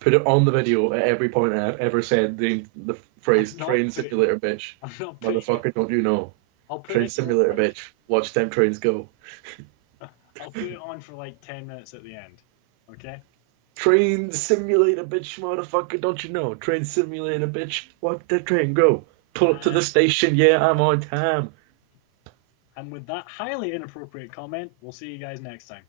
Put it on the video at every point I've ever said the phrase I'm not train putting- simulator, bitch. I'm not putting. Motherfucker, don't you know? I'll put Train it. simulator, bitch. Watch them trains go. I'll put it on for like 10 minutes at the end. Okay. Train simulator, bitch, motherfucker, don't you know? Train simulator, bitch. Watch the train go. Pull up to the station, yeah, I'm on time. And with that highly inappropriate comment, we'll see you guys next time.